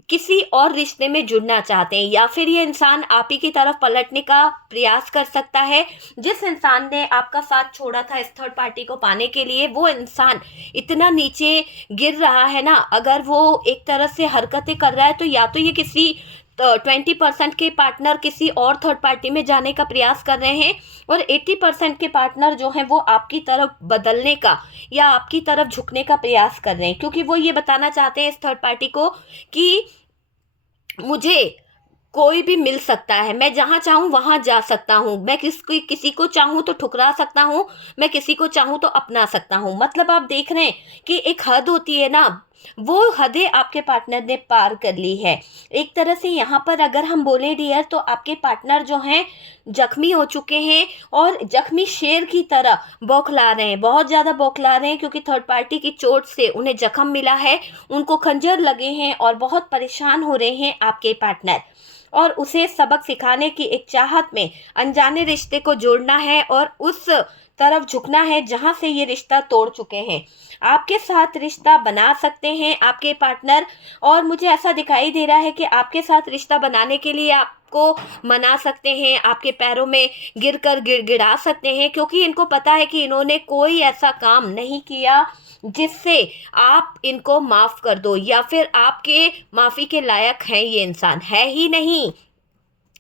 किसी और रिश्ते में जुड़ना चाहते हैं, या फिर ये इंसान आप ही की तरफ पलटने का प्रयास कर सकता है। जिस इंसान ने आपका साथ छोड़ा था इस थर्ड पार्टी को पाने के लिए, वो इंसान इतना नीचे गिर रहा है ना, अगर वो एक तरह से हरकतें कर रहा है तो या तो ये किसी 20% के पार्टनर किसी और थर्ड पार्टी में जाने का प्रयास कर रहे हैं और 80% के पार्टनर जो हैं वो आपकी तरफ बदलने का या आपकी तरफ झुकने का प्रयास कर रहे हैं, क्योंकि वो ये बताना चाहते हैं इस थर्ड पार्टी को कि मुझे कोई भी मिल सकता है, मैं जहाँ चाहूँ वहाँ जा सकता हूँ, मैं किसी को चाहूँ तो ठुकरा सकता हूँ, मैं किसी को चाहूँ तो अपना सकता हूँ। मतलब आप देख रहे हैं कि एक हद होती है ना, वो हदें आपके पार्टनर ने पार कर ली है। एक तरह से यहाँ पर अगर हम बोले डियर, तो आपके पार्टनर जो हैं जख्मी हो चुके हैं और जख्मी शेर की तरह बौखला रहे हैं, बहुत ज़्यादा बौखला रहे हैं, क्योंकि थर्ड पार्टी की चोट से उन्हें जख्म मिला है, उनको खंजर लगे हैं और बहुत परेशान हो रहे हैं आपके पार्टनर। और उसे सबक सिखाने की एक चाहत में अनजाने रिश्ते को जोड़ना है और उस तरफ झुकना है जहां से ये रिश्ता तोड़ चुके हैं। आपके साथ रिश्ता बना सकते हैं आपके पार्टनर, और मुझे ऐसा दिखाई दे रहा है कि आपके साथ रिश्ता बनाने के लिए आपको मना सकते हैं, आपके पैरों में गिरकर गिड़गिड़ा सकते हैं, क्योंकि इनको पता है कि इन्होंने कोई ऐसा काम नहीं किया जिससे आप इनको माफ़ कर दो, या फिर आपके माफ़ी के लायक हैं ये इंसान, है ही नहीं।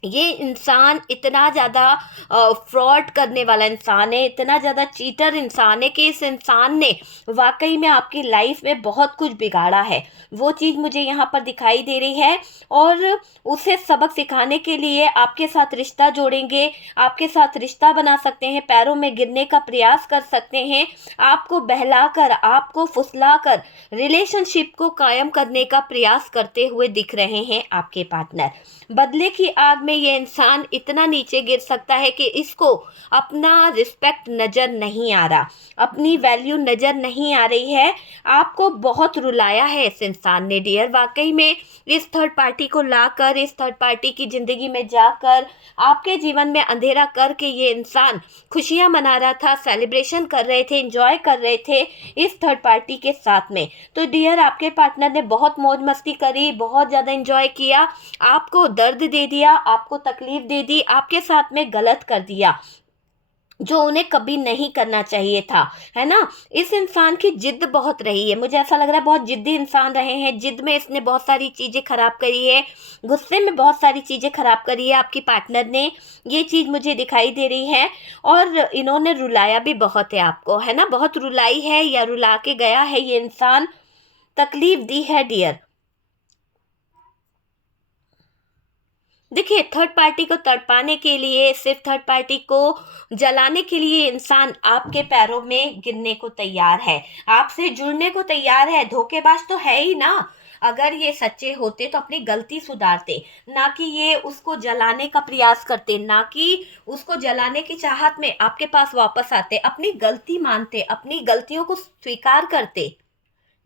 ये इंसान इतना ज़्यादा फ्रॉड करने वाला इंसान है, इतना ज़्यादा चीटर इंसान है कि इस इंसान ने वाकई में आपकी लाइफ में बहुत कुछ बिगाड़ा है। वो चीज़ मुझे यहाँ पर दिखाई दे रही है, और उसे सबक सिखाने के लिए आपके साथ रिश्ता जोड़ेंगे, आपके साथ रिश्ता बना सकते हैं, पैरों में गिरने का प्रयास कर सकते हैं, आपको बहलाकर, आपको फुसलाकर रिलेशनशिप को कायम करने का प्रयास करते हुए दिख रहे हैं आपके पार्टनर। बदले की आग में ये इंसान इतना नीचे गिर सकता है कि इसको अपना रिस्पेक्ट नज़र नहीं आ रहा, अपनी वैल्यू नज़र नहीं आ रही है। आपको बहुत रुलाया है इस इंसान ने डियर, वाकई में इस थर्ड पार्टी को लाकर, इस थर्ड पार्टी की ज़िंदगी में जाकर आपके जीवन में अंधेरा करके ये इंसान खुशियाँ मना रहा था, सेलिब्रेशन कर रहे थे, एंजॉय कर रहे थे इस थर्ड पार्टी के साथ में। तो डियर, आपके पार्टनर ने बहुत मौज मस्ती करी, बहुत ज़्यादा एंजॉय किया, आपको दर्द दे दिया, आपको तकलीफ दे दी, आपके साथ में गलत कर दिया जो उन्हें कभी नहीं करना चाहिए था, है ना। इस इंसान की जिद बहुत रही है, मुझे ऐसा लग रहा है बहुत जिद्दी इंसान रहे हैं, जिद में इसने बहुत सारी चीज़ें खराब करी है, गुस्से में बहुत सारी चीज़ें खराब करी है आपकी पार्टनर ने, ये चीज़ मुझे दिखाई दे रही है। और इन्होंने रुलाया भी बहुत है आपको, है ना, बहुत रुलाई है या रुला के गया है ये इंसान, तकलीफ दी है डियर। देखिए, थर्ड पार्टी को तड़पाने के लिए, सिर्फ थर्ड पार्टी को जलाने के लिए इंसान आपके पैरों में गिरने को तैयार है, आपसे जुड़ने को तैयार है। धोखेबाज तो है ही ना, अगर ये सच्चे होते तो अपनी गलती सुधारते, ना कि ये उसको जलाने का प्रयास करते, ना कि उसको जलाने की चाहत में आपके पास वापस आते, अपनी गलती मानते, अपनी गलतियों को स्वीकार करते।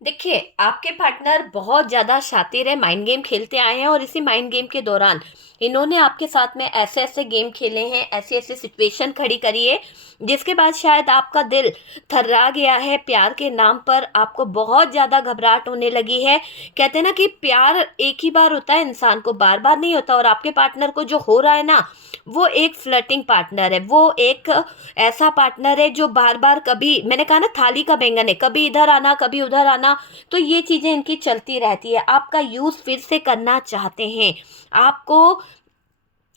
देखिए, आपके पार्टनर बहुत ज़्यादा शातिर है, माइंड गेम खेलते आए हैं, और इसी माइंड गेम के दौरान इन्होंने आपके साथ में ऐसे ऐसे गेम खेले हैं, ऐसे ऐसे सिचुएशन खड़ी करी है, जिसके बाद शायद आपका दिल थर्रा गया है। प्यार के नाम पर आपको बहुत ज़्यादा घबराहट होने लगी है। कहते हैं ना कि प्यार एक ही बार होता है, इंसान को बार बार नहीं होता, और आपके पार्टनर को जो हो रहा है ना, वो एक फ्लर्टिंग पार्टनर है, वो एक ऐसा पार्टनर है जो बार बार, कभी मैंने कहा ना थाली का बैंगन है, कभी इधर आना कभी उधर आना, तो ये चीज़ें इनकी चलती रहती है। आपका यूज़ फिर से करना चाहते हैं आपको।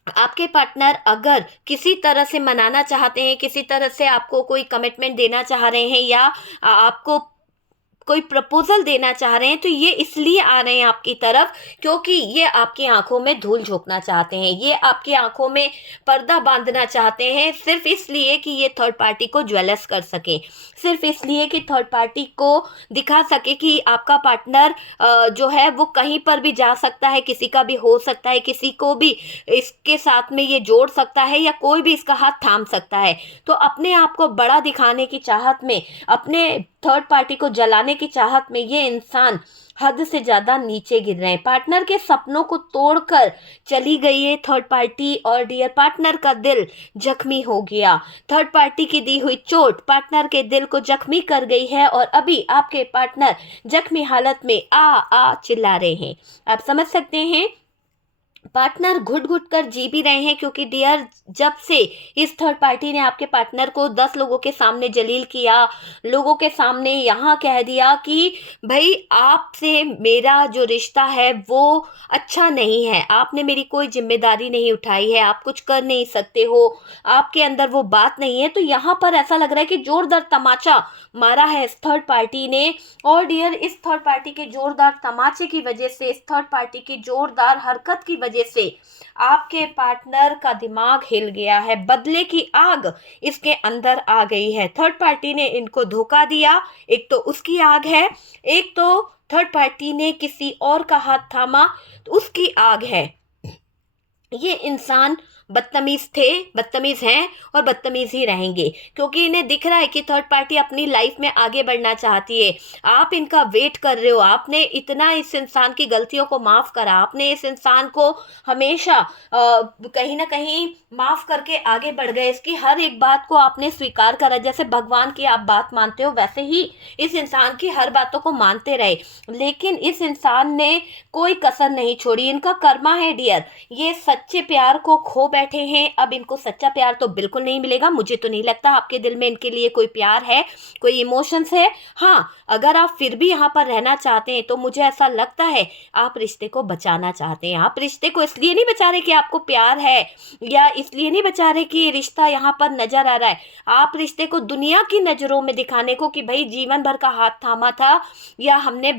आपके पार्टनर अगर किसी तरह से मनाना चाहते हैं, किसी तरह से आपको कोई कमिटमेंट देना चाह रहे हैं, या आपको कोई प्रपोजल देना चाह रहे हैं, तो ये इसलिए आ रहे हैं आपकी तरफ क्योंकि ये आपकी आंखों में धूल झोंकना चाहते हैं, ये आपकी आंखों में पर्दा बांधना चाहते हैं, सिर्फ इसलिए कि ये थर्ड पार्टी को ज्वेलस कर सके, सिर्फ इसलिए कि थर्ड पार्टी को दिखा सके कि आपका पार्टनर जो है वो कहीं पर भी जा सकता है, किसी का भी हो सकता है, किसी को भी इसके साथ में ये जोड़ सकता है, या कोई भी इसका हाथ थाम सकता है। तो अपने आप को बड़ा दिखाने की चाहत में, अपने थर्ड पार्टी को जलाने की चाहत में ये इंसान हद से ज़्यादा नीचे गिर रहे हैं। पार्टनर के सपनों को तोड़कर चली गई है थर्ड पार्टी, और डियर पार्टनर का दिल जख्मी हो गया। थर्ड पार्टी की दी हुई चोट पार्टनर के दिल को जख्मी कर गई है, और अभी आपके पार्टनर जख्मी हालत में आ चिल्ला रहे हैं। आप समझ सकते हैं पार्टनर घुट घुट कर जी भी रहे हैं, क्योंकि डियर जब से इस थर्ड पार्टी ने आपके पार्टनर को 10 लोगों के सामने जलील किया, लोगों के सामने यहाँ कह दिया कि भाई आपसे मेरा जो रिश्ता है वो अच्छा नहीं है, आपने मेरी कोई जिम्मेदारी नहीं उठाई है, आप कुछ कर नहीं सकते हो, आपके अंदर वो बात नहीं है, तो यहाँ पर ऐसा लग रहा है कि जोरदार तमाचा मारा है इस थर्ड पार्टी ने। और डियर इस थर्ड पार्टी के जोरदार तमाचे की वजह से, इस थर्ड पार्टी की जोरदार हरकत की वजह से आपके पार्टनर का दिमाग हिल गया है, बदले की आग इसके अंदर आ गई है। थर्ड पार्टी ने इनको धोखा दिया, एक तो उसकी आग है, एक तो थर्ड पार्टी ने किसी और का हाथ थामा तो उसकी आग है। ये इंसान बदतमीज थे, बदतमीज हैं और बदतमीज ही रहेंगे, क्योंकि इन्हें दिख रहा है कि थर्ड पार्टी अपनी लाइफ में आगे बढ़ना चाहती है। आप इनका वेट कर रहे हो, आपने इतना इस इंसान की गलतियों को माफ़ करा, आपने इस इंसान को हमेशा कहीं ना कहीं माफ़ करके आगे बढ़ गए, इसकी हर एक बात को आपने स्वीकार करा। जैसे भगवान की आप बात मानते हो वैसे ही इस इंसान की हर बातों को मानते रहे, लेकिन इस इंसान ने कोई कसर नहीं छोड़ी। इनका कर्मा है डियर, ये सच्चे प्यार को खो बैठे हैं। अब इनको सच्चा प्यार तो बिल्कुल नहीं मिलेगा। मुझे तो नहीं लगता आपके दिल में इनके लिए कोई प्यार है, कोई इमोशंस है। हाँ, अगर आप फिर भी यहाँ पर रहना चाहते हैं तो मुझे ऐसा लगता है आप रिश्ते को बचाना चाहते हैं। आप रिश्ते को इसलिए नहीं बचा रहे कि आपको प्यार है, या इसलिए नहीं बचा रहे कि रिश्ता यहाँ पर नजर आ रहा है। आप रिश्ते को दुनिया की नज़रों में दिखाने को कि भाई जीवन भर का हाथ थामा था, या हमने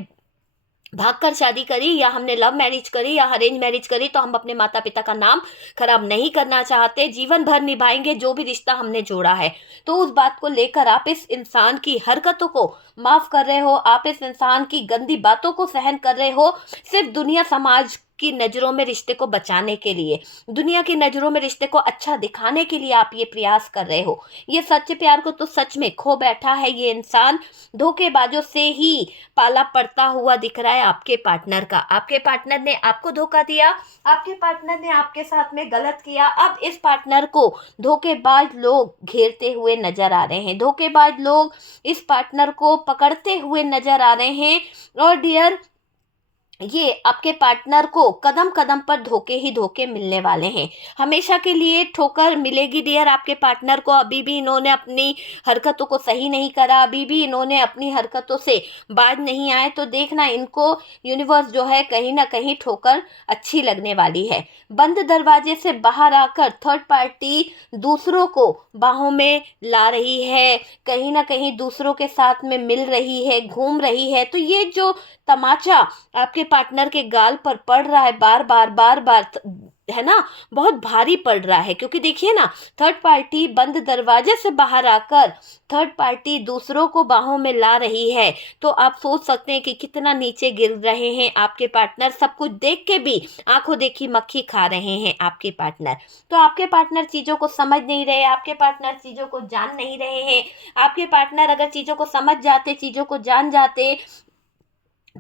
भागकर शादी करी, या हमने लव मैरिज करी या अरेंज मैरिज करी, तो हम अपने माता पिता का नाम खराब नहीं करना चाहते, जीवन भर निभाएंगे जो भी रिश्ता हमने जोड़ा है। तो उस बात को लेकर आप इस इंसान की हरकतों को माफ कर रहे हो, आप इस इंसान की गंदी बातों को सहन कर रहे हो, सिर्फ दुनिया समाज की नज़रों में रिश्ते को बचाने के लिए, दुनिया की नज़रों में रिश्ते को अच्छा दिखाने के लिए आप ये प्रयास कर रहे हो। ये सच्चे प्यार को तो सच में खो बैठा है ये इंसान, धोखेबाजों से ही पाला पड़ता हुआ दिख रहा है आपके पार्टनर का। आपके पार्टनर ने आपको धोखा दिया, आपके पार्टनर ने आपके साथ में गलत किया। अब इस पार्टनर को धोखेबाज लोग घेरते हुए नजर आ रहे हैं, धोखेबाज लोग इस पार्टनर को पकड़ते हुए नजर आ रहे हैं। और डियर ये आपके पार्टनर को कदम कदम पर धोखे ही धोखे मिलने वाले हैं, हमेशा के लिए ठोकर मिलेगी डियर आपके पार्टनर को। अभी भी इन्होंने अपनी हरकतों को सही नहीं करा, अभी भी इन्होंने अपनी हरकतों से बाज नहीं आए, तो देखना इनको यूनिवर्स जो है कहीं ना कहीं ठोकर अच्छी लगने वाली है। बंद दरवाजे से बाहर आकर थर्ड पार्टी दूसरों को बाहों में ला रही है, कहीं ना कहीं दूसरों के साथ में मिल रही है, घूम रही है। तो ये जो तमाचा आपके पार्टनर के गाल पर पड़ रहा है बार बार बार बार, है ना, बहुत भारी पड़ रहा है। क्योंकि देखिए ना, थर्ड पार्टी बंद दरवाजे से बाहर आकर थर्ड पार्टी दूसरों को बाहों में ला रही है, तो आप सोच सकते हैं कि कितना नीचे गिर रहे हैं आपके पार्टनर। सब कुछ देख के भी आंखों देखी मक्खी खा रहे हैं आपके पार्टनर। तो आपके पार्टनर चीज़ों को समझ नहीं रहे, आपके पार्टनर चीज़ों को जान नहीं रहे हैं। आपके पार्टनर अगर चीज़ों को समझ जाते, चीज़ों को जान जाते,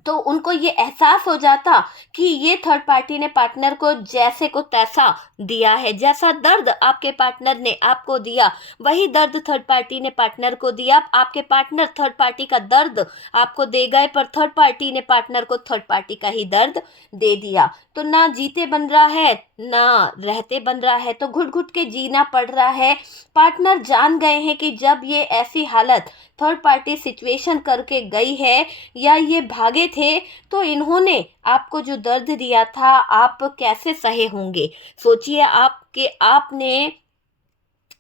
तो उनको ये एहसास हो जाता कि ये थर्ड पार्टी ने पार्टनर को जैसे को तैसा दिया है, जैसा दर्द आपके पार्टनर ने आपको दिया वही दर्द थर्ड पार्टी ने पार्टनर को दिया। आपके पार्टनर थर्ड पार्टी का दर्द आपको दे गए, पर थर्ड पार्टी ने पार्टनर को थर्ड पार्टी का ही दर्द दे दिया। तो ना जीते बन रहा है ना रहते बन रहा है, तो घुट घुट के जीना पड़ रहा है। पार्टनर जान गए हैं कि जब ये ऐसी हालत थर्ड पार्टी सिचुएशन करके गई है या ये भागे थे, तो इन्होंने आपको जो दर्द दिया था आप कैसे सहे होंगे। सोचिए आपके आपने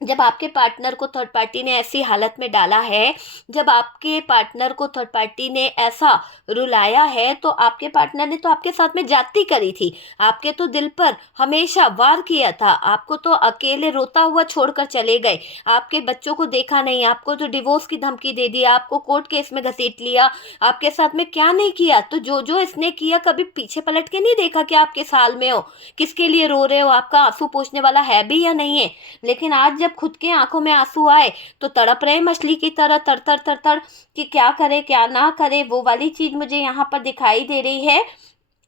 जब आपके पार्टनर को थर्ड पार्टी ने ऐसी हालत में डाला है, जब आपके पार्टनर को थर्ड पार्टी ने ऐसा रुलाया है, तो आपके पार्टनर ने तो आपके साथ में जाती करी थी, आपके तो दिल पर हमेशा वार किया था, आपको तो अकेले रोता हुआ छोड़कर चले गए, आपके बच्चों को देखा नहीं, आपको तो डिवोर्स की धमकी दे दी, आपको कोर्ट केस में घसीट लिया, आपके साथ में क्या नहीं किया। तो जो जो इसने किया, कभी पीछे पलट के नहीं देखा कि आप किस हाल में हो, किसके लिए रो रहे हो, आपका आंसू पोंछने वाला है भी या नहीं है। लेकिन आज जब खुद के आंखों में आंसू आए तो तड़प रहे मछली की तरह, तर तर तर तर कि क्या करे क्या ना करे। वो वाली चीज मुझे यहाँ पर दिखाई दे रही है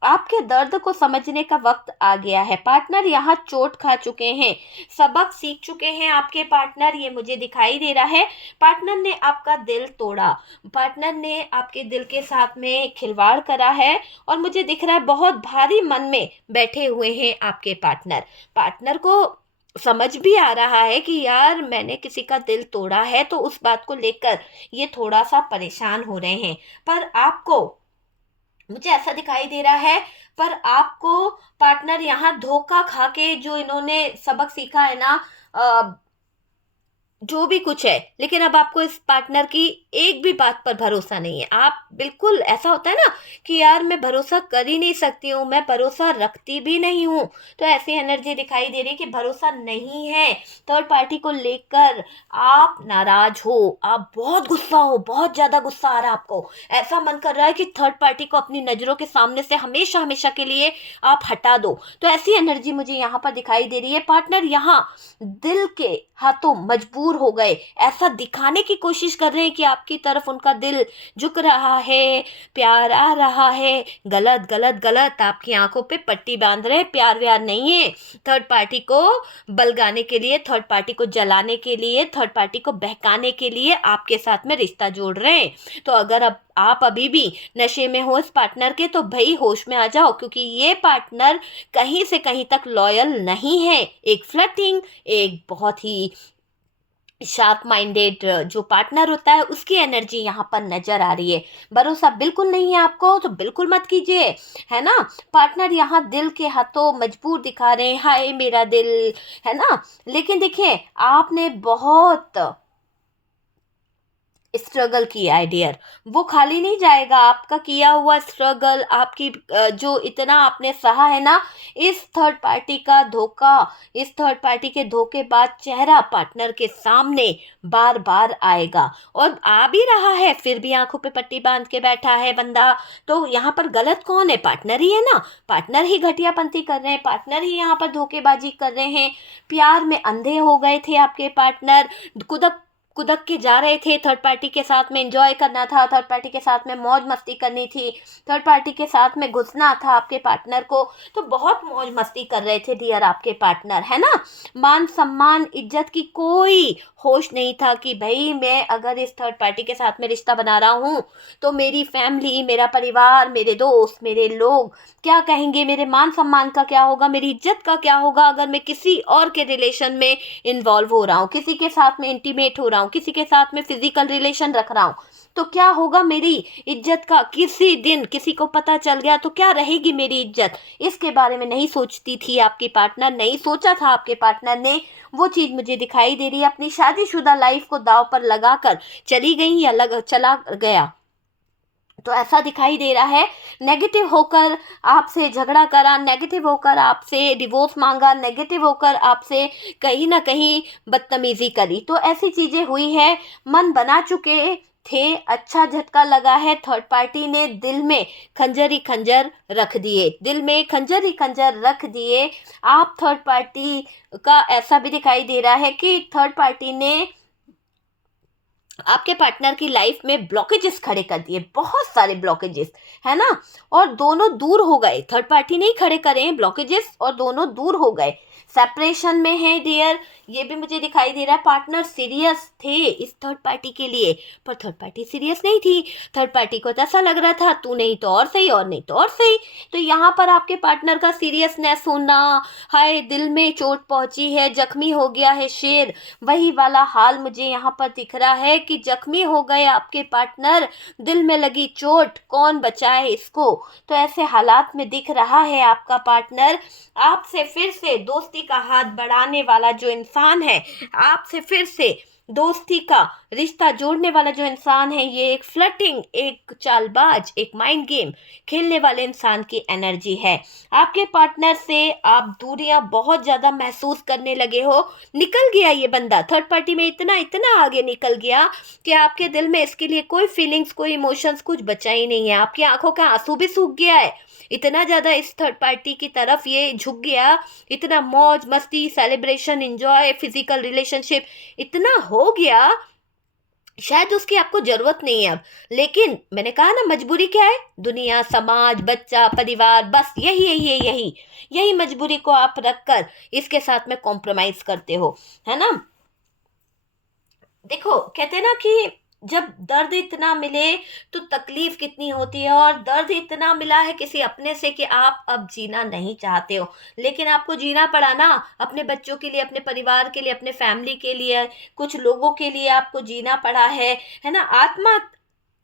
आपके दर्द को समझने का वक्त आ गया है। पार्टनर यहाँ चोट खा चुके हैं, सबक सीख चुके हैं आपके पार्टनर, ये मुझे दिखाई दे रहा है। पार्टनर ने आपका दिल तोड़ा, पार्टनर ने आपके दिल के साथ में खिलवाड़ करा है, और मुझे दिख रहा है बहुत भारी मन में बैठे हुए हैं आपके पार्टनर। पार्टनर को समझ भी आ रहा है कि यार मैंने किसी का दिल तोड़ा है, तो उस बात को लेकर ये थोड़ा सा परेशान हो रहे हैं। पर आपको, मुझे ऐसा दिखाई दे रहा है, पर आपको पार्टनर यहाँ धोखा खा के, जो इन्होंने सबक सीखा है ना, जो भी कुछ है, लेकिन अब आपको इस पार्टनर की एक भी बात पर भरोसा नहीं है। आप बिल्कुल, ऐसा होता है ना कि यार मैं भरोसा कर ही नहीं सकती हूँ, मैं भरोसा रखती भी नहीं हूँ। तो ऐसी एनर्जी दिखाई दे रही है कि भरोसा नहीं है। थर्ड पार्टी को लेकर आप नाराज हो, आप बहुत गुस्सा हो, बहुत ज़्यादा गुस्सा आ रहा है आपको। ऐसा मन कर रहा है कि थर्ड पार्टी को अपनी नज़रों के सामने से हमेशा हमेशा के लिए आप हटा दो। तो ऐसी एनर्जी मुझे यहाँ पर दिखाई दे रही है। पार्टनर यहाँ दिल के हाथों मजबूर हो गए, ऐसा दिखाने की कोशिश कर रहे हैं कि आपकी तरफ उनका दिल झुक रहा है, प्यार आ रहा है। गलत गलत गलत, आपकी आंखों पे पट्टी बांध रहे हैं, प्यार व्यार नहीं है। थर्ड पार्टी को बलगाने के लिए, थर्ड पार्टी को जलाने के लिए, थर्ड पार्टी को बहकाने के लिए आपके साथ में रिश्ता जोड़ रहे हैं। तो अगर अब आप अभी भी नशे में हो इस पार्टनर के, तो भाई होश में आ जाओ, क्योंकि ये पार्टनर कहीं से कहीं तक लॉयल नहीं है। एक फ्लर्टिंग, एक बहुत ही शार्प माइंडेड जो पार्टनर होता है, उसकी एनर्जी यहाँ पर नजर आ रही है। भरोसा बिल्कुल नहीं है आपको, तो बिल्कुल मत कीजिए, है ना। पार्टनर यहाँ दिल के हाथों मजबूर दिखा रहे हैं, हाय मेरा दिल, है ना। लेकिन देखिए, आपने बहुत स्ट्रगल किया है डियर, वो खाली नहीं जाएगा। आपका किया हुआ स्ट्रगल, आपकी जो इतना आपने सहा है ना, इस थर्ड पार्टी का धोखा, इस थर्ड पार्टी के धोखेबाज चेहरा पार्टनर के सामने बार बार आएगा, और आ भी रहा है, फिर भी आंखों पे पट्टी बांध के बैठा है बंदा। तो यहाँ पर गलत कौन है? पार्टनर ही है ना। पार्टनर ही घटियापंती कर रहे हैं, पार्टनर ही यहाँ पर धोखेबाजी कर रहे हैं। प्यार में अंधे हो गए थे आपके पार्टनर, कुदक कुदक के जा रहे थे, थर्ड पार्टी के साथ में एंजॉय करना था, थर्ड पार्टी के साथ में मौज मस्ती करनी थी, थर्ड पार्टी के साथ में घुसना था आपके पार्टनर को। तो बहुत मौज मस्ती कर रहे थे डियर आपके पार्टनर, है ना। मान सम्मान इज्जत की कोई होश नहीं था कि भाई मैं अगर इस थर्ड पार्टी के साथ में रिश्ता बना रहा हूँ, तो मेरी फैमिली, मेरा परिवार, मेरे दोस्त, मेरे लोग क्या कहेंगे, मेरे मान सम्मान का क्या होगा, मेरी इज्जत का क्या होगा अगर मैं किसी और के रिलेशन में इन्वॉल्व हो रहा हूँ, किसी के साथ में इंटीमेट हो रहा हूँ, किसी के साथ में फिजिकल रिलेशन रख रहा हूँ, तो क्या होगा मेरी इज्जत का। किसी दिन किसी को पता चल गया तो क्या रहेगी मेरी इज्जत। इसके बारे में नहीं सोचती थी आपकी पार्टनर, नहीं सोचा था आपके पार्टनर ने। वो चीज़ मुझे दिखाई दे रही है। अपनी शादीशुदा लाइफ को दाव पर लगाकर चली गई या चला गया, तो ऐसा दिखाई दे रहा है। नेगेटिव होकर आपसे झगड़ा करा, नेगेटिव होकर आपसे डिवोर्स मांगा, नेगेटिव होकर आपसे कहीं ना कहीं बदतमीजी करी, तो ऐसी चीज़ें हुई है। मन बना चुके थे, अच्छा झटका लगा है। थर्ड पार्टी ने दिल में खंजर ही खंजर रख दिए, दिल में खंजर ही खंजर रख दिए। आप थर्ड पार्टी का ऐसा भी दिखाई दे रहा है कि थर्ड पार्टी ने आपके पार्टनर की लाइफ में ब्लॉकेजेस खड़े कर दिए, बहुत सारे ब्लॉकेजेस, है ना। और दोनों दूर हो गए, थर्ड पार्टी नहीं खड़े करे हैं ब्लॉकेजेस, और दोनों दूर हो गए, सेपरेशन में है डियर। ये भी मुझे दिखाई दे रहा है। पार्टनर सीरियस थे इस थर्ड पार्टी के लिए, पर थर्ड पार्टी सीरियस नहीं थी। थर्ड पार्टी को तो ऐसा लग रहा था तू नहीं तो और सही, और नहीं तो और सही। तो यहाँ पर आपके पार्टनर का सीरियसनेस होना, हाय दिल में चोट पहुंची है, जख्मी हो गया है शेर, वही वाला हाल मुझे यहाँ पर दिख रहा है कि जख्मी हो गए आपके पार्टनर, दिल में लगी चोट, कौन बचाए इसको। तो ऐसे हालात में दिख रहा है आपका पार्टनर। आपसे फिर से दोस्ती का हाथ बढ़ाने वाला जो इंसान है, आपसे फिर से दोस्ती का रिश्ता जोड़ने वाला जो इंसान है, ये एक फ्लर्टिंग, एक चालबाज, एक माइंड गेम खेलने वाले इंसान की एनर्जी है। आपके पार्टनर से आप दूरियां बहुत ज़्यादा महसूस करने लगे हो। निकल गया ये बंदा थर्ड पार्टी में, इतना इतना आगे निकल गया कि आपके दिल में इसके लिए कोई फीलिंग्स, कोई इमोशंस कुछ बचा ही नहीं है। आपकी आंखों का आंसू भी सूख गया है, इतना ज़्यादा इस थर्ड पार्टी की तरफ ये झुक गया। इतना मौज मस्ती, सेलिब्रेशन, एंजॉय, फिजिकल रिलेशनशिप इतना हो गया शायद उसकी आपको जरूरत नहीं है अब, लेकिन मैंने कहा ना मजबूरी क्या है, दुनिया, समाज, बच्चा, परिवार, बस यही यही यही यही यही मजबूरी को आप रखकर इसके साथ में कॉम्प्रोमाइज करते हो, है ना। देखो कहते हैं ना कि जब दर्द इतना मिले तो तकलीफ कितनी होती है, और दर्द इतना मिला है किसी अपने से कि आप अब जीना नहीं चाहते हो, लेकिन आपको जीना पड़ा ना, अपने बच्चों के लिए, अपने परिवार के लिए, अपने फैमिली के लिए, कुछ लोगों के लिए आपको जीना पड़ा है ना। आत्मा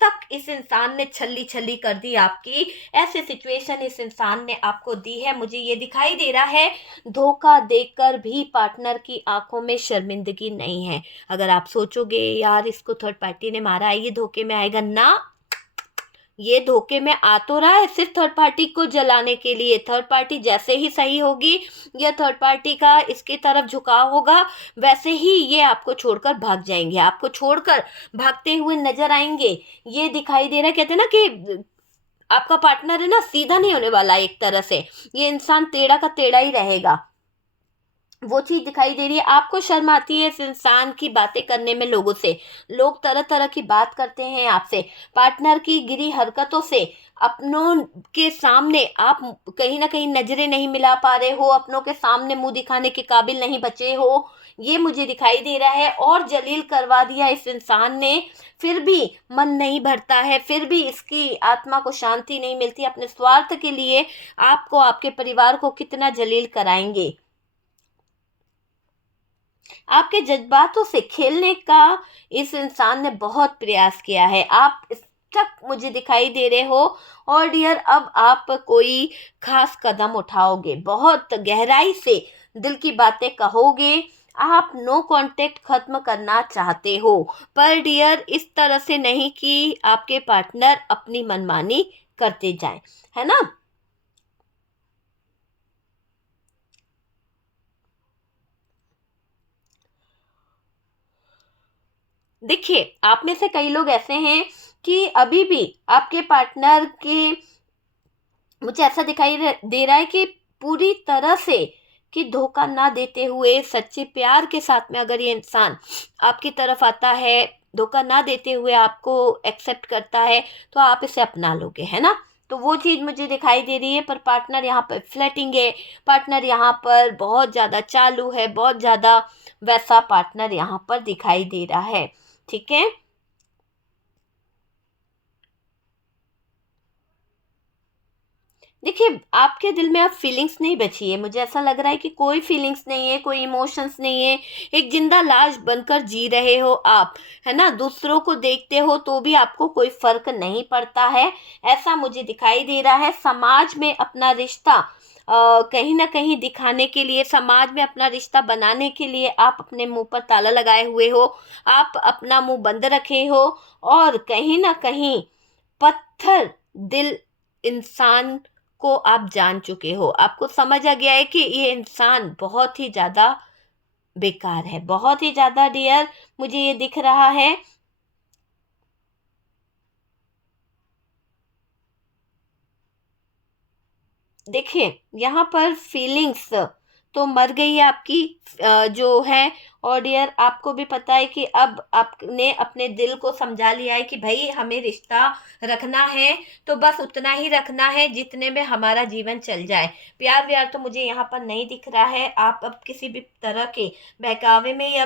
तक इस इंसान ने छल्ली छल्ली कर दी आपकी, ऐसी सिचुएशन इस इंसान ने आपको दी है। मुझे ये दिखाई दे रहा है धोखा देकर भी पार्टनर की आंखों में शर्मिंदगी नहीं है। अगर आप सोचोगे यार इसको थर्ड पार्टी ने मारा है, ये धोखे में आएगा ना, ये धोखे में आ तो रहा है सिर्फ थर्ड पार्टी को जलाने के लिए। थर्ड पार्टी जैसे ही सही होगी या थर्ड पार्टी का इसकी तरफ झुकाव होगा, वैसे ही ये आपको छोड़कर भाग जाएंगे, आपको छोड़कर भागते हुए नजर आएंगे। ये दिखाई दे रहा है, कहते हैं ना कि आपका पार्टनर है ना सीधा नहीं होने वाला, एक तरह से ये इंसान टेढ़ा का टेढ़ा ही रहेगा, वो चीज दिखाई दे रही है। आपको शर्म आती है इस इंसान की बातें करने में, लोगों से, लोग तरह तरह की बात करते हैं आपसे, पार्टनर की गिरी हरकतों से अपनों के सामने आप कहीं ना कहीं नजरें नहीं मिला पा रहे हो, अपनों के सामने मुंह दिखाने के काबिल नहीं बचे हो, ये मुझे दिखाई दे रहा है। और जलील करवा दिया इस इंसान ने, फिर भी मन नहीं भरता है, फिर भी इसकी आत्मा को शांति नहीं मिलती। अपने स्वार्थ के लिए आपको, आपके परिवार को कितना जलील कराएंगे। आपके जज्बातों से खेलने का इस इंसान ने बहुत प्रयास किया है, आप इस तक मुझे दिखाई दे रहे हो। और डियर अब आप कोई खास कदम उठाओगे, बहुत गहराई से दिल की बातें कहोगे, आप नो कांटेक्ट खत्म करना चाहते हो, पर डियर इस तरह से नहीं कि आपके पार्टनर अपनी मनमानी करते जाएं, है ना। देखिए आप में से कई लोग ऐसे हैं कि अभी भी आपके पार्टनर के, मुझे ऐसा दे रहा है कि पूरी तरह से कि धोखा ना देते हुए सच्चे प्यार के साथ में अगर ये इंसान आपकी तरफ आता है, धोखा ना देते हुए आपको एक्सेप्ट करता है, तो आप इसे अपना लोगे, है ना। तो वो चीज़ मुझे दिखाई दे रही है, पर पार्टनर यहाँ पर फ्लर्टिंग है, पार्टनर यहाँ पर बहुत ज़्यादा चालू है, बहुत ज़्यादा वैसा पार्टनर यहाँ पर दिखाई दे रहा है, ठीक है। देखिए आपके दिल में अब फीलिंग्स नहीं बची है, मुझे ऐसा लग रहा है कि कोई फीलिंग्स नहीं है, कोई इमोशंस नहीं है, एक जिंदा लाश बनकर जी रहे हो आप, है ना। दूसरों को देखते हो तो भी आपको कोई फर्क नहीं पड़ता है, ऐसा मुझे दिखाई दे रहा है। समाज में अपना रिश्ता कहीं ना कहीं दिखाने के लिए, समाज में अपना रिश्ता बनाने के लिए आप अपने मुंह पर ताला लगाए हुए हो, आप अपना मुंह बंद रखे हो, और कहीं ना कहीं पत्थर दिल इंसान को आप जान चुके हो, आपको समझ आ गया है कि ये इंसान बहुत ही ज्यादा बेकार है, बहुत ही ज्यादा डियर, मुझे ये दिख रहा है। देखिए यहाँ पर फीलिंग्स तो मर गई है आपकी, जो है। और डियर आपको भी पता है कि अब आपने अपने दिल को समझा लिया है कि भाई हमें रिश्ता रखना है तो बस उतना ही रखना है जितने में हमारा जीवन चल जाए। प्यार व्यार तो मुझे यहाँ पर नहीं दिख रहा है, आप अब किसी भी तरह के बहकावे में या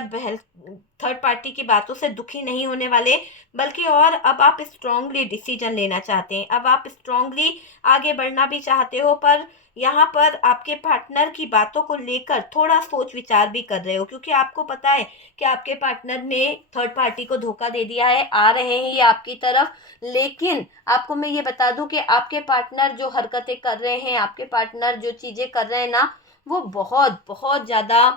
थर्ड पार्टी की बातों से दुखी नहीं होने वाले, बल्कि और अब आप स्ट्रांगली डिसीजन लेना चाहते हैं, अब आप स्ट्रांगली आगे बढ़ना भी चाहते हो। पर यहाँ पर आपके पार्टनर की बातों को लेकर थोड़ा सोच विचार भी कर रहे हो, क्योंकि आपको पता है कि आपके पार्टनर ने थर्ड पार्टी को धोखा दे दिया है, आ रहे हैं ये आपकी तरफ। लेकिन आपको मैं ये बता दूं कि आपके पार्टनर जो हरकतें कर रहे हैं, आपके पार्टनर जो चीजें कर रहे हैं ना, वो बहुत बहुत ज्यादा,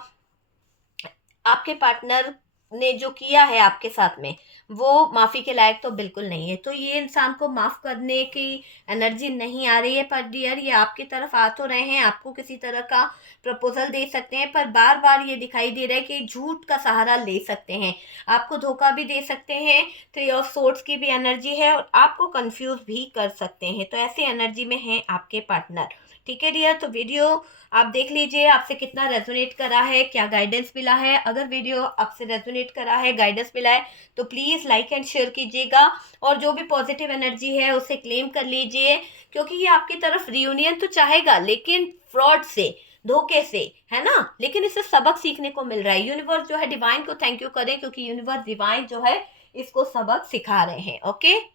आपके पार्टनर ने जो किया है आपके साथ में, वो माफी के लायक तो बिल्कुल नहीं है। तो ये इंसान को माफ करने की एनर्जी नहीं आ रही है। पर डियर ये आपकी तरफ आ तो रहे हैं, आपको किसी तरह का प्रपोजल दे सकते हैं, पर बार बार ये दिखाई दे रहा है कि झूठ का सहारा ले सकते हैं, आपको धोखा भी दे सकते हैं, थ्री ऑफ सोर्ड्स की भी एनर्जी है, और आपको कंफ्यूज भी कर सकते हैं। तो ऐसी एनर्जी में है आपके पार्टनर, ठीक है डियर। तो वीडियो आप देख लीजिए आपसे कितना रेजोनेट करा है, क्या गाइडेंस मिला है। अगर वीडियो आपसे रेजोनेट मोटिवेट करा है, गाइडेंस मिला है, तो प्लीज़ लाइक एंड शेयर कीजिएगा और जो भी पॉजिटिव एनर्जी है उसे क्लेम कर लीजिए, क्योंकि ये आपकी तरफ रियूनियन तो चाहेगा लेकिन फ्रॉड से, धोखे से, है ना। लेकिन इससे सबक सीखने को मिल रहा है। यूनिवर्स जो है डिवाइन को थैंक यू करें, क्योंकि यूनिवर्स डिवाइन जो है इसको सबक सिखा रहे हैं। ओके।